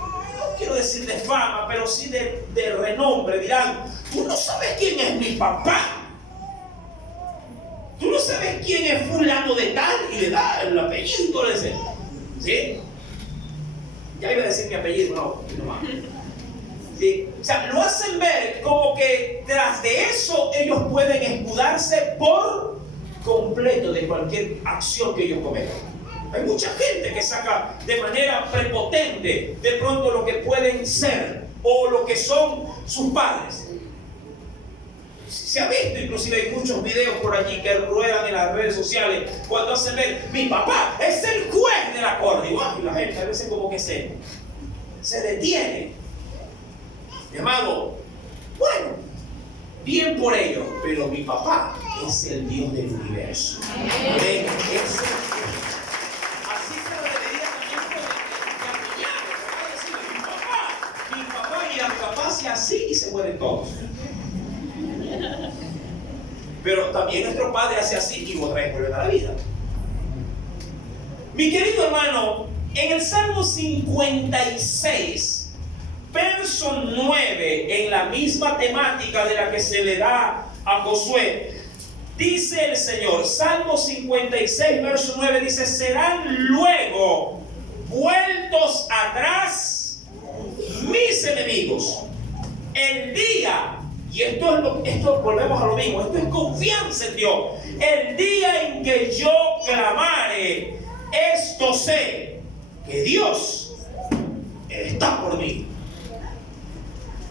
no quiero decir de fama, pero sí de renombre, dirán: tú no sabes quién es mi papá. Tú no sabes quién es fulano de tal, y le da el apellido, le dice. ¿Sí? Ya iba a decir mi apellido, no más. ¿Sí? O sea, lo hacen ver como que tras de eso ellos pueden escudarse por completo de cualquier acción que ellos cometan. Hay mucha gente que saca de manera prepotente de pronto lo que pueden ser o lo que son sus padres. Se ha visto, inclusive hay muchos videos por allí que ruedan en las redes sociales cuando hacen ver: mi papá es el juez de la corte. Y la gente a veces como que se detiene. Mi amado, bueno, bien por ello, pero mi papá es el Dios del universo. Amén. Así se lo debería también de mi papá, y a mi papá hace así y se mueren todos. Pero también nuestro Padre hace así y otra vez vuelve a la vida. Mi querido hermano, en el Salmo 56, verso 9, en la misma temática de la que se le da a Josué, dice el Señor, Salmo 56, verso 9, dice: serán luego vueltos atrás mis enemigos el día. Y esto volvemos a lo mismo, esto es confianza en Dios. El día en que yo clamare, esto sé, que Dios está por mí.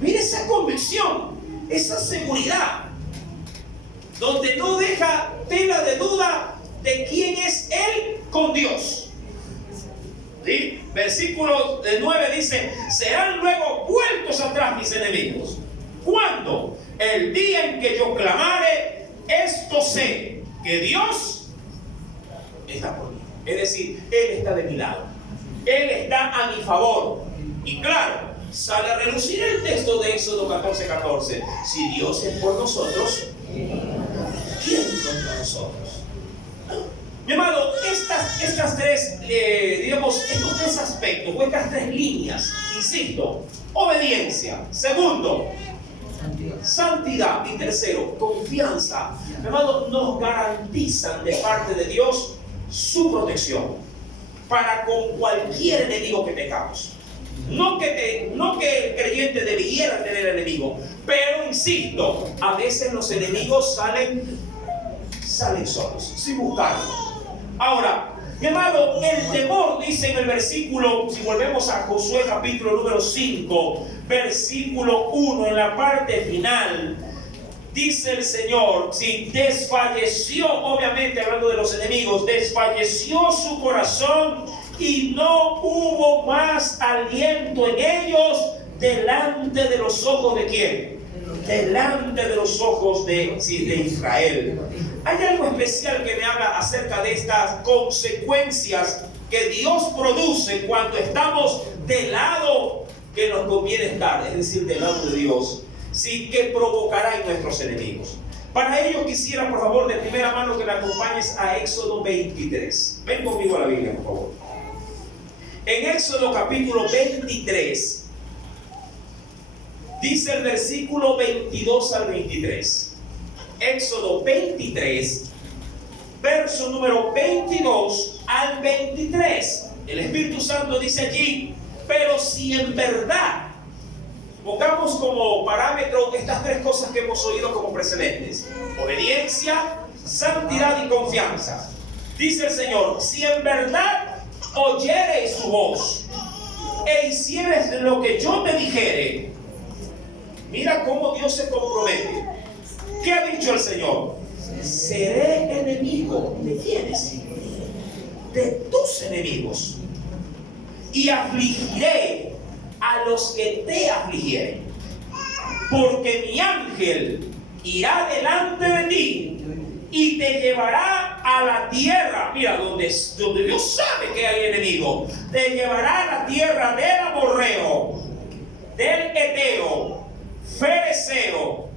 Mire esa convicción, esa seguridad, donde no deja tela de duda de quién es Él con Dios. ¿Sí? Versículo 9 dice: serán luego vueltos atrás mis enemigos. ¿Cuándo? El día en que yo clamare, esto sé, que Dios está por mí. Es decir, Él está de mi lado. Él está a mi favor. Y claro, sale a relucir el texto de Éxodo 14:14. Si Dios es por nosotros, ¿quién contra nosotros? Mi amado, estas tres, estos tres aspectos, o estas tres líneas, insisto: obediencia. Segundo, santidad. Y tercero, confianza. Mi amado, nos garantizan de parte de Dios su protección para con cualquier enemigo que tengamos. No que el creyente debiera tener enemigo, pero insisto, a veces los enemigos salen solos, sin buscarlo. Ahora, mi amado, el temor, dice en el versículo, si volvemos a Josué capítulo número 5, versículo 1, en la parte final, dice el Señor: si desfalleció, obviamente hablando de los enemigos, desfalleció su corazón y no hubo más aliento en ellos delante de los ojos de ¿quién? Delante de los ojos de Israel. Hay algo especial que me habla acerca de estas consecuencias que Dios produce cuando estamos del lado que nos conviene estar, es decir, del lado de Dios, sí, que provocará en nuestros enemigos. Para ello quisiera, por favor, de primera mano que me acompañes a Éxodo 23. Ven conmigo a la Biblia, por favor. En Éxodo capítulo 23, dice el versículo 22 al 23. Éxodo 23, verso número 22 al 23. El Espíritu Santo dice allí: pero si en verdad, pongamos como parámetro estas tres cosas que hemos oído como precedentes: obediencia, santidad y confianza. Dice el Señor: si en verdad oyereis su voz e hiciereis lo que yo te dijere. Mira cómo Dios se compromete. ¿Qué ha dicho el Señor? Seré enemigo de ¿quiénes? De tus enemigos, y afligiré a los que te afligieren, porque mi ángel irá delante de ti y te llevará a la tierra. Mira, donde Dios sabe que hay enemigo, te llevará a la tierra del amorreo, del eteo, fereceo,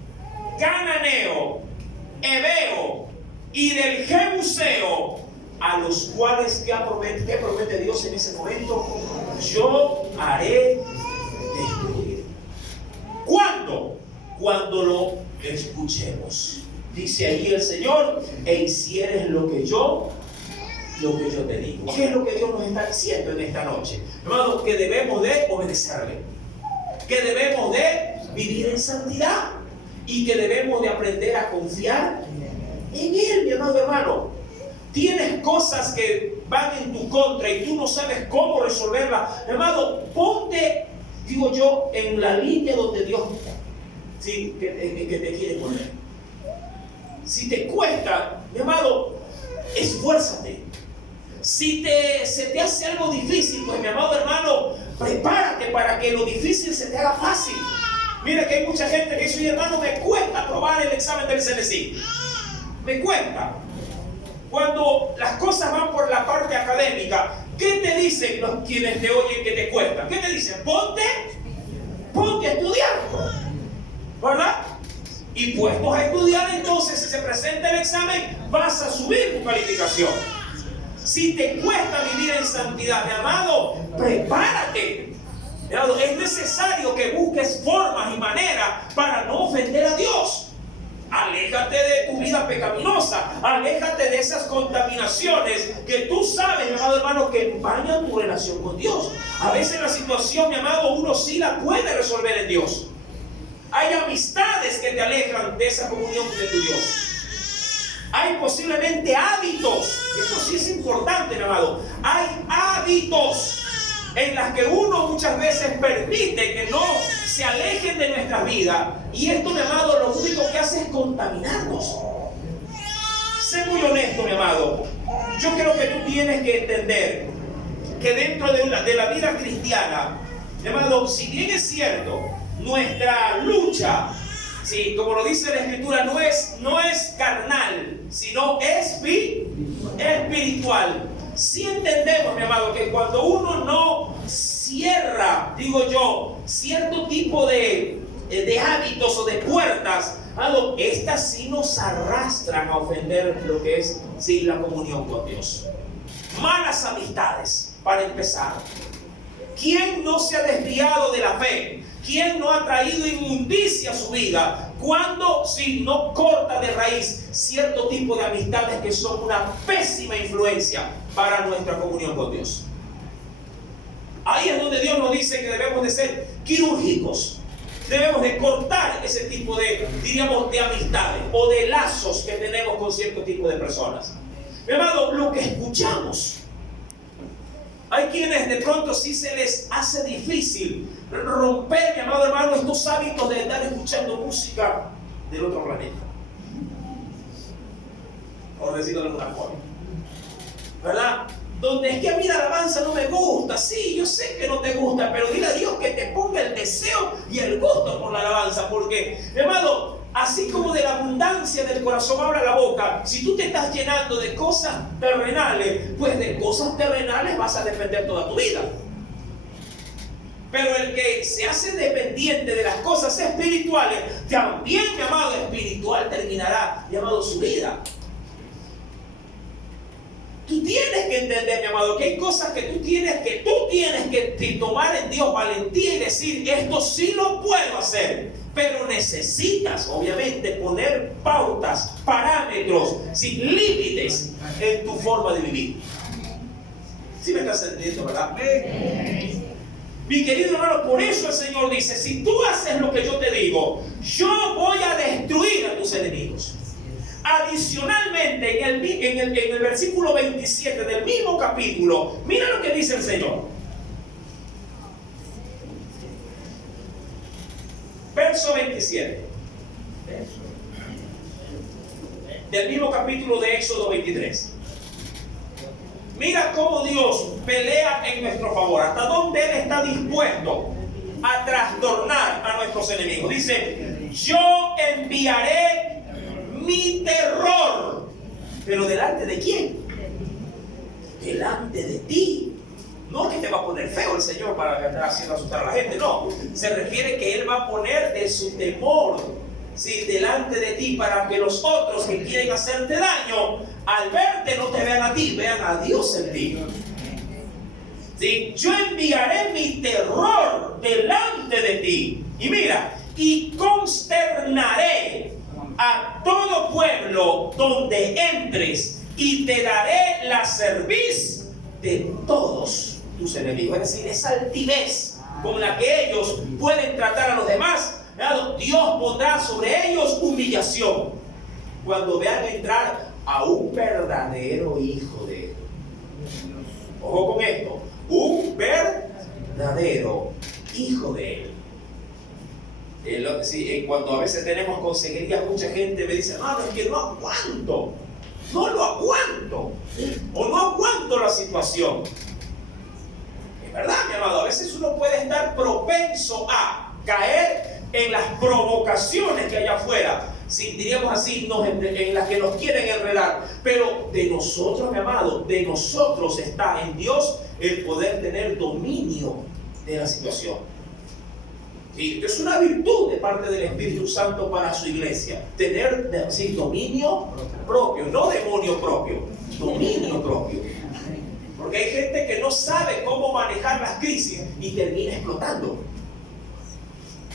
cananeo, heveo y del jebuseo, a los cuales ¿qué promete Dios en ese momento? Yo haré destruir. ¿Cuándo? Cuando lo escuchemos. Dice ahí el Señor: e hicieres lo que yo te digo. ¿Qué es lo que Dios nos está diciendo en esta noche? Hermanos, que debemos de obedecerle, que debemos de vivir en santidad y que debemos de aprender a confiar en Él, mi amado hermano. Tienes cosas que van en tu contra y tú no sabes cómo resolverlas. Hermano, ponte, digo yo, en la línea donde Dios sí, que te quiere poner. Si te cuesta, mi amado, esfuérzate. Si se te hace algo difícil, pues mi amado hermano, prepárate para que lo difícil se te haga fácil. Mira que hay mucha gente que dice: hermano, me cuesta aprobar el examen del CNC. Me cuesta. Cuando las cosas van por la parte académica, ¿qué te dicen los quienes te oyen que te cuesta? ¿Qué te dicen? Ponte a estudiar, ¿verdad? Y puestos a estudiar, entonces si se presenta el examen, vas a subir tu calificación. Si te cuesta vivir en santidad, mi amado, prepárate. Es necesario que busques formas y maneras para no ofender a Dios. Aléjate de tu vida pecaminosa, aléjate de esas contaminaciones que tú sabes, mi amado hermano, que bañan tu relación con Dios. A veces la situación, mi amado, uno sí la puede resolver en Dios. Hay amistades que te alejan de esa comunión de tu Dios. Hay posiblemente hábitos, eso sí es importante, mi amado. Hay hábitos en las que uno muchas veces permite que no se alejen de nuestra vida, y esto, mi amado, lo único que hace es contaminarnos. Sé muy honesto, mi amado. Yo creo que tú tienes que entender que dentro de la vida cristiana, mi amado, si bien es cierto, nuestra lucha, sí, como lo dice la Escritura, no es carnal, sino espiritual. Si entendemos, mi amado, que cuando uno no cierra, digo yo, cierto tipo de hábitos o de puertas, amado, estas sí nos arrastran a ofender lo que es, sí, la comunión con Dios. Malas amistades, para empezar. ¿Quién no se ha desviado de la fe? ¿Quién no ha traído inmundicia a su vida? Cuando, si no corta de raíz cierto tipo de amistades que son una pésima influencia para nuestra comunión con Dios. Ahí es donde Dios nos dice que debemos de ser quirúrgicos. Debemos de cortar ese tipo de, diríamos, de amistades o de lazos que tenemos con cierto tipo de personas. Mi amado, lo que escuchamos, hay quienes de pronto sí se les hace difícil romper, mi amado hermano, estos hábitos de estar escuchando música del otro planeta, por decirlo de alguna forma, ¿verdad? Donde es que a mí la alabanza no me gusta. Sí, yo sé que no te gusta, pero dile a Dios que te ponga el deseo y el gusto por la alabanza, porque, hermano, así como de la abundancia del corazón habla la boca. Si tú te estás llenando de cosas terrenales, pues de cosas terrenales vas a depender toda tu vida. Pero el que se hace dependiente de las cosas espirituales, también, mi amado, espiritual terminará, mi amado, su vida. Tú tienes que entender, mi amado, que hay cosas que tú tienes que tomar en Dios valentía y decir: esto sí lo puedo hacer. Pero necesitas, obviamente, poner pautas, parámetros, sin límites en tu forma de vivir. ¿Sí me estás entendiendo, verdad? Mi querido hermano, por eso el Señor dice: si tú haces lo que yo te digo, yo voy a destruir a tus enemigos. Adicionalmente, en el versículo 27 del mismo capítulo, mira lo que dice el Señor. Verso 27. Del mismo capítulo de Éxodo 23. Mira cómo Dios pelea en nuestro favor. Hasta dónde Él está dispuesto a trastornar a nuestros enemigos. Dice: yo enviaré mi terror. ¿Pero delante de quién? Delante de ti. No que te va a poner feo el Señor para que esté haciendo asustar a la gente. No, se refiere que Él va a poner de su temor sí, delante de ti, para que los otros que quieren hacerte daño, al verte no te vean a ti, vean a Dios en ti. ¿Sí? Yo enviaré mi terror delante de ti. Y mira, y consternaré a todo pueblo donde entres, y te daré la cerviz de todos tus enemigos. Es decir, esa altivez con la que ellos pueden tratar a los demás, Dios pondrá sobre ellos humillación cuando vean entrar a un verdadero hijo de Él. Ojo con esto, un verdadero hijo de Él. Cuando a veces tenemos consejerías, mucha gente me dice, no, es que no aguanto, no lo aguanto, o no aguanto la situación. Es verdad, mi amado, a veces uno puede estar propenso a caer en las provocaciones que hay afuera, si diríamos así, en las que nos quieren enredar. Pero de nosotros, mi amado, de nosotros está en Dios el poder tener dominio de la situación. Sí, es una virtud de parte del Espíritu Santo para su iglesia, tener dominio propio, no demonio propio, dominio propio. Porque hay gente que no sabe cómo manejar las crisis y termina explotando.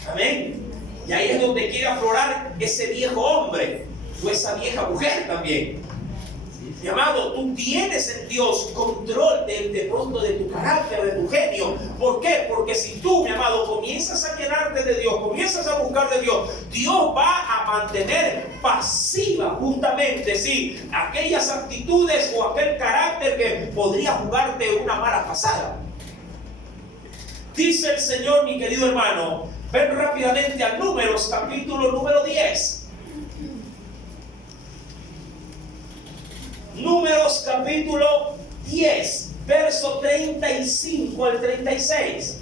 Amén. Y ahí es donde quiere aflorar ese viejo hombre o esa vieja mujer también. Mi amado, tú tienes en Dios control de pronto de tu carácter, de tu genio. ¿Por qué? Porque si tú, mi amado, comienzas a llenarte de Dios, comienzas a buscar de Dios, Dios va a mantener pasiva justamente, sí, aquellas actitudes o aquel carácter que podría jugarte una mala pasada. Dice el Señor, mi querido hermano, ven rápidamente a Números, capítulo número 10. Números capítulo 10, verso 35 al 36.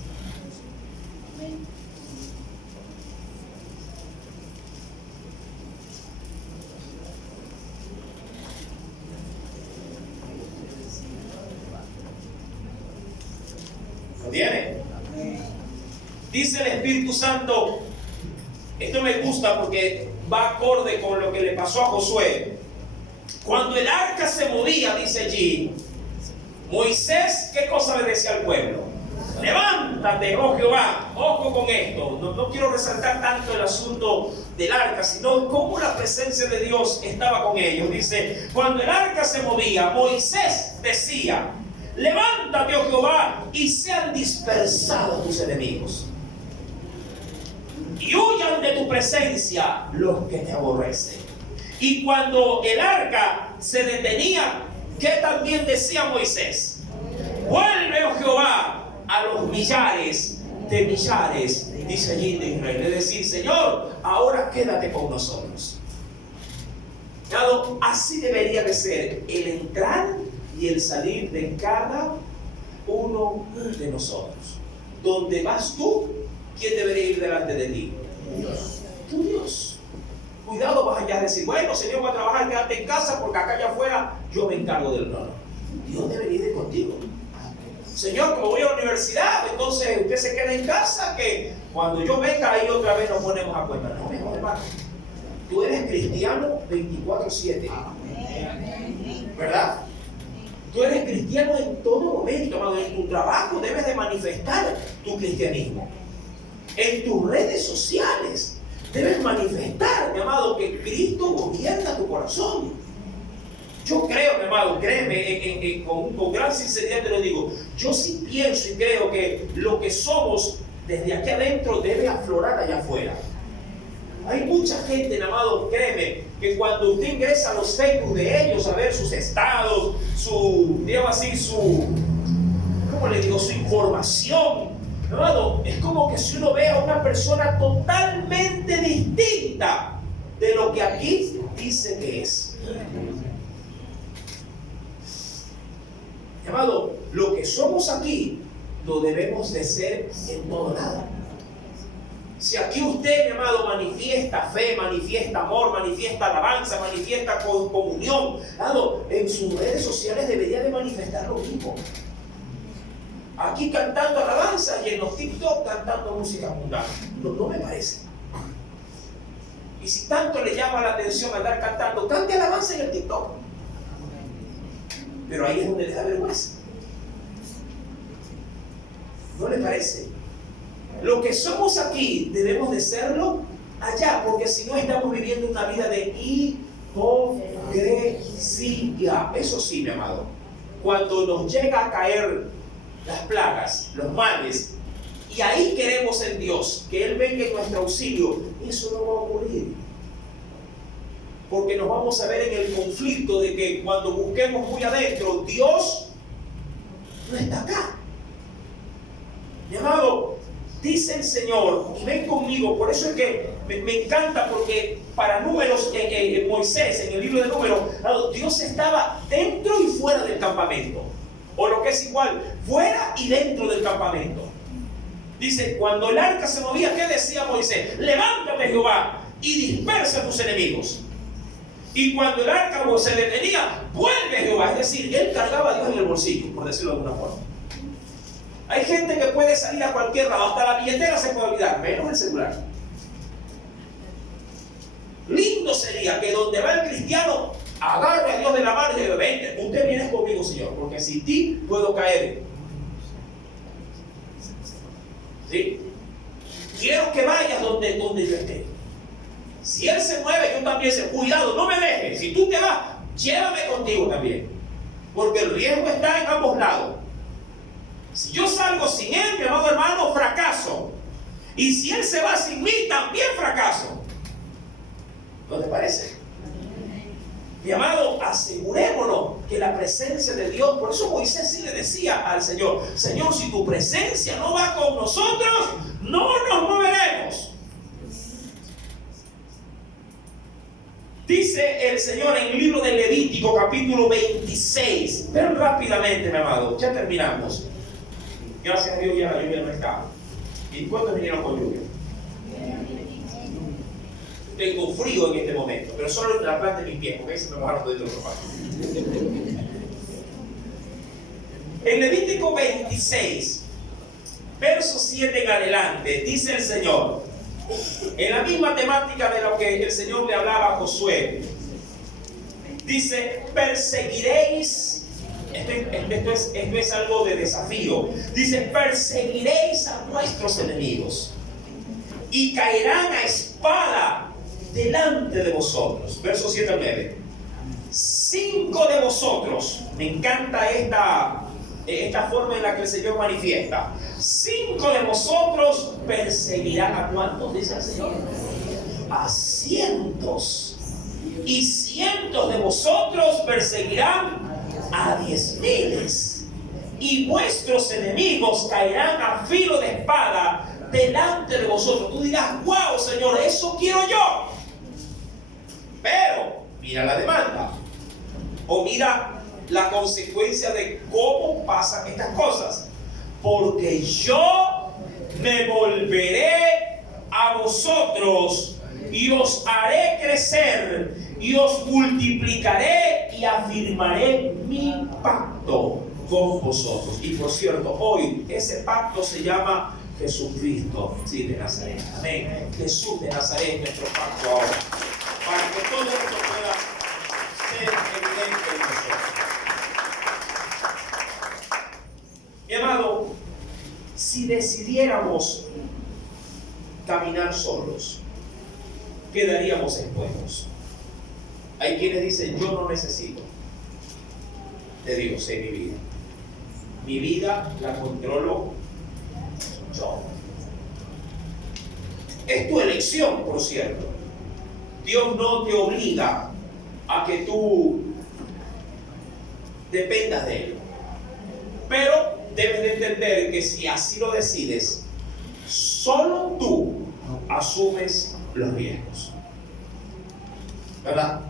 ¿Lo tiene? Dice el Espíritu Santo, esto me gusta porque va acorde con lo que le pasó a Josué. Cuando el arca se movía, dice allí, Moisés, ¿qué cosa le decía al pueblo? Levántate, oh Jehová. Ojo con esto, no quiero resaltar tanto el asunto del arca, sino cómo la presencia de Dios estaba con ellos. Dice, cuando el arca se movía, Moisés decía, levántate, oh Jehová, y sean dispersados tus enemigos, y huyan de tu presencia los que te aborrecen. Y cuando el arca se detenía, ¿qué también decía Moisés? Vuelve, oh Jehová, a los millares de millares, dice allí de Israel. Es decir, Señor, ahora quédate con nosotros. Así debería de ser el entrar y el salir de cada uno de nosotros. Donde vas tú, ¿quién debería ir delante de ti? Dios. Tu Dios. Cuidado, vas allá a decir, bueno, Señor, voy a trabajar, quédate en casa porque acá allá afuera yo me encargo del no. Dios debería ir contigo. Señor, como voy a la universidad, entonces usted se queda en casa, que cuando yo venga ahí otra vez nos ponemos a cuenta. No, mejor, hermano. Tú eres cristiano 24/7. ¿Verdad? Tú eres cristiano en todo momento, hermano. En tu trabajo debes de manifestar tu cristianismo. En tus redes sociales debes manifestar, mi amado, que Cristo gobierna tu corazón. Yo creo, mi amado, créeme, con gran sinceridad te lo digo, yo sí pienso y creo que lo que somos desde aquí adentro debe aflorar allá afuera. Hay mucha gente, mi amado, créeme, que cuando usted ingresa a los Facebook de ellos a ver sus estados, digamos así, ¿cómo le digo? Su información, amado, es como que si uno ve a una persona totalmente distinta de lo que aquí dice que es. Amado, lo que somos aquí lo debemos de ser en todo lado. Si aquí usted, mi amado, manifiesta fe, manifiesta amor, manifiesta alabanza, manifiesta comunión, amado, en sus redes sociales debería de manifestar lo mismo. Aquí cantando alabanza y en los TikTok cantando música mundana. No me parece. Y si tanto le llama la atención andar cantando, cante alabanza en el TikTok. Pero ahí es donde le da vergüenza. ¿No le parece? Lo que somos aquí debemos de serlo allá, porque si no estamos viviendo una vida de hipocresía. Eso sí, mi amado, cuando nos llega a caer las plagas, los males, y ahí queremos en Dios que Él venga en nuestro auxilio, eso no va a ocurrir, porque nos vamos a ver en el conflicto de que cuando busquemos muy adentro, Dios no está acá. Mi amado, dice el Señor, y ven conmigo, por eso es que me encanta, porque para Números, en Moisés, en el libro de Números, Dios estaba dentro y fuera del campamento, o lo que es igual, fuera y dentro del campamento. Dice, cuando el arca se movía, ¿qué decía Moisés? Levántate, Jehová, y dispersa a tus enemigos. Y cuando el arca se detenía, vuelve, Jehová. Es decir, él cargaba a Dios en el bolsillo, por decirlo de alguna forma. Hay gente que puede salir a cualquier lado, hasta la billetera se puede olvidar, menos el celular. Lindo sería que donde va el cristiano, agarre a Dios de la mano y diga, vente, usted viene conmigo, Señor, porque sin ti puedo caer. ¿Sí? Quiero que vayas donde yo esté. Si Él se mueve, yo también sé, cuidado, no me dejes. Si tú te vas, llévame contigo también. Porque el riesgo está en ambos lados. Si yo salgo sin Él, mi amado hermano, fracaso. Y si Él se va sin mí, también fracaso. ¿No te parece? Mi amado, asegurémonos que la presencia de Dios, por eso Moisés sí le decía al Señor, Señor, si tu presencia no va con nosotros, no nos moveremos. Dice el Señor en el libro de Levítico, capítulo 26. Ven rápidamente, mi amado, ya terminamos. Gracias a Dios ya la lluvia no está. ¿Y cuántos vinieron con lluvia? Tengo frío en este momento, pero solo en la planta de mis pies, porque ahí se me mojaron todo el otro paso. En Levítico 26, verso 7 en adelante, dice el Señor, en la misma temática de lo que el Señor le hablaba a Josué, dice, perseguiréis, esto es algo de desafío, dice, perseguiréis a nuestros enemigos y caerán a espada delante de vosotros. Verso 7 al 9. 5 de vosotros, me encanta esta forma en la que el Señor manifiesta. 5 de vosotros perseguirán a cuántos, dice el Señor, a cientos, y cientos de vosotros perseguirán a 10,000, y vuestros enemigos caerán a filo de espada delante de vosotros. Tú dirás, wow, Señor, eso quiero yo. Pero mira la demanda, o mira la consecuencia de cómo pasan estas cosas. Porque yo me volveré a vosotros y os haré crecer y os multiplicaré y afirmaré mi pacto con vosotros. Y por cierto, hoy ese pacto se llama Jesucristo, sí, de Nazaret. Amén. Jesús de Nazaret es nuestro pacto ahora, para que todo esto pueda ser evidente en nosotros. Mi amado, si decidiéramos caminar solos, quedaríamos expuestos. Hay quienes dicen, yo no necesito de Dios en mi vida. Mi vida la controlo yo. Es tu elección, por cierto. Dios no te obliga a que tú dependas de Él. Pero debes de entender que si así lo decides, solo tú asumes los riesgos. ¿Verdad?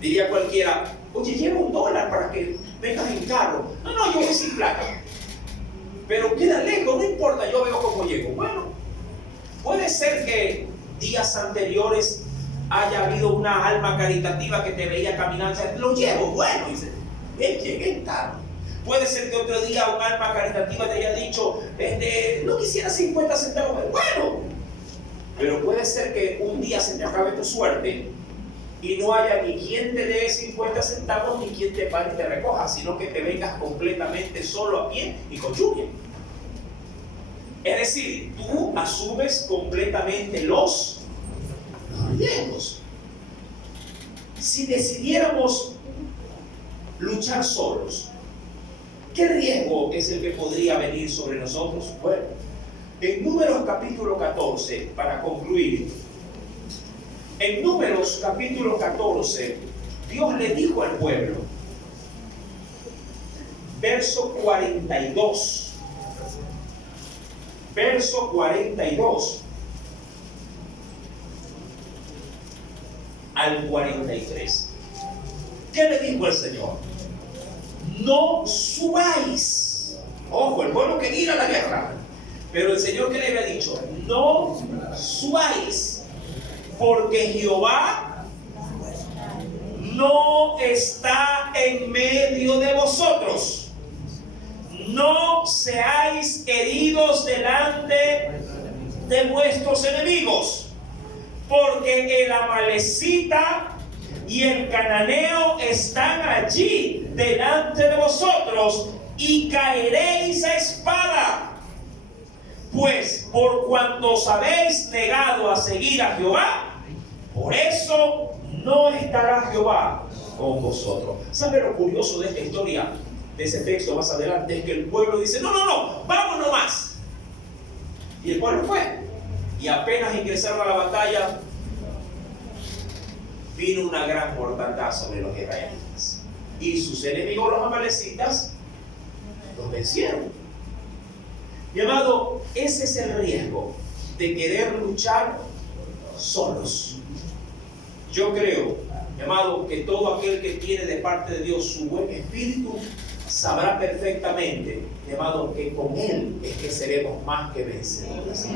Diría cualquiera, oye, lleva $1 para que vengas en carro. No, yo voy sin plata. Pero queda lejos, no importa, yo veo cómo llego. Bueno, puede ser que días anteriores haya habido una alma caritativa que te veía caminar, o sea, lo llevo, bueno, dice, llegué en carro. Puede ser que otro día un alma caritativa te haya dicho, no quisiera 50 centavos, bueno, Pero puede ser que un día se te acabe tu suerte y no haya ni quien te dé 50 centavos ni quien te pare y te recoja, sino que te vengas completamente solo a pie y con lluvia. Es decir, tú asumes completamente los riesgos. Si decidiéramos luchar solos, ¿qué riesgo es el que podría venir sobre nosotros? Bueno, en Números capítulo 14, para concluir, en Números capítulo 14, Dios le dijo al pueblo, verso 42, verso 42 al 43. ¿Qué le dijo el Señor? No subáis. Ojo, el pueblo quería ir a la guerra, pero el Señor, ¿qué le había dicho? No subáis, porque Jehová no está en medio de vosotros. No seáis heridos delante de vuestros enemigos, porque el amalecita y el cananeo están allí delante de vosotros, y caeréis a espada. Pues por cuanto os habéis negado a seguir a Jehová, por eso no estará Jehová con vosotros. ¿Sabe lo curioso de esta historia, de ese texto más adelante? Es que el pueblo dice, no, vamos nomás. Y el pueblo fue. Y apenas ingresaron a la batalla, vino una gran mortandad sobre los israelitas. Y sus enemigos, los amalecitas, los vencieron. Mi amado, ese es el riesgo de querer luchar solos. Yo creo, mi amado, que todo aquel que tiene de parte de Dios su buen espíritu sabrá perfectamente, mi amado, que con Él es que seremos más que vencedores.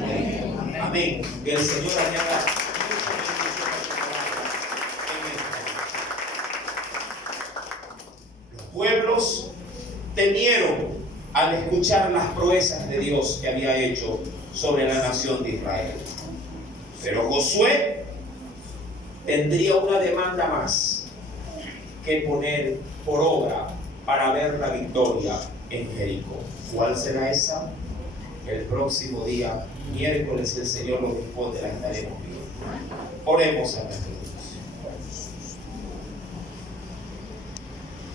Amén. Que el Señor añada. Los pueblos temieron al escuchar las proezas de Dios que había hecho sobre la nación de Israel. Pero Josué tendría una demanda más que poner por obra para ver la victoria en Jericó. ¿Cuál será esa? El próximo día, miércoles, el Señor lo responde, la estaremos viendo. Oremos a nuestro Dios.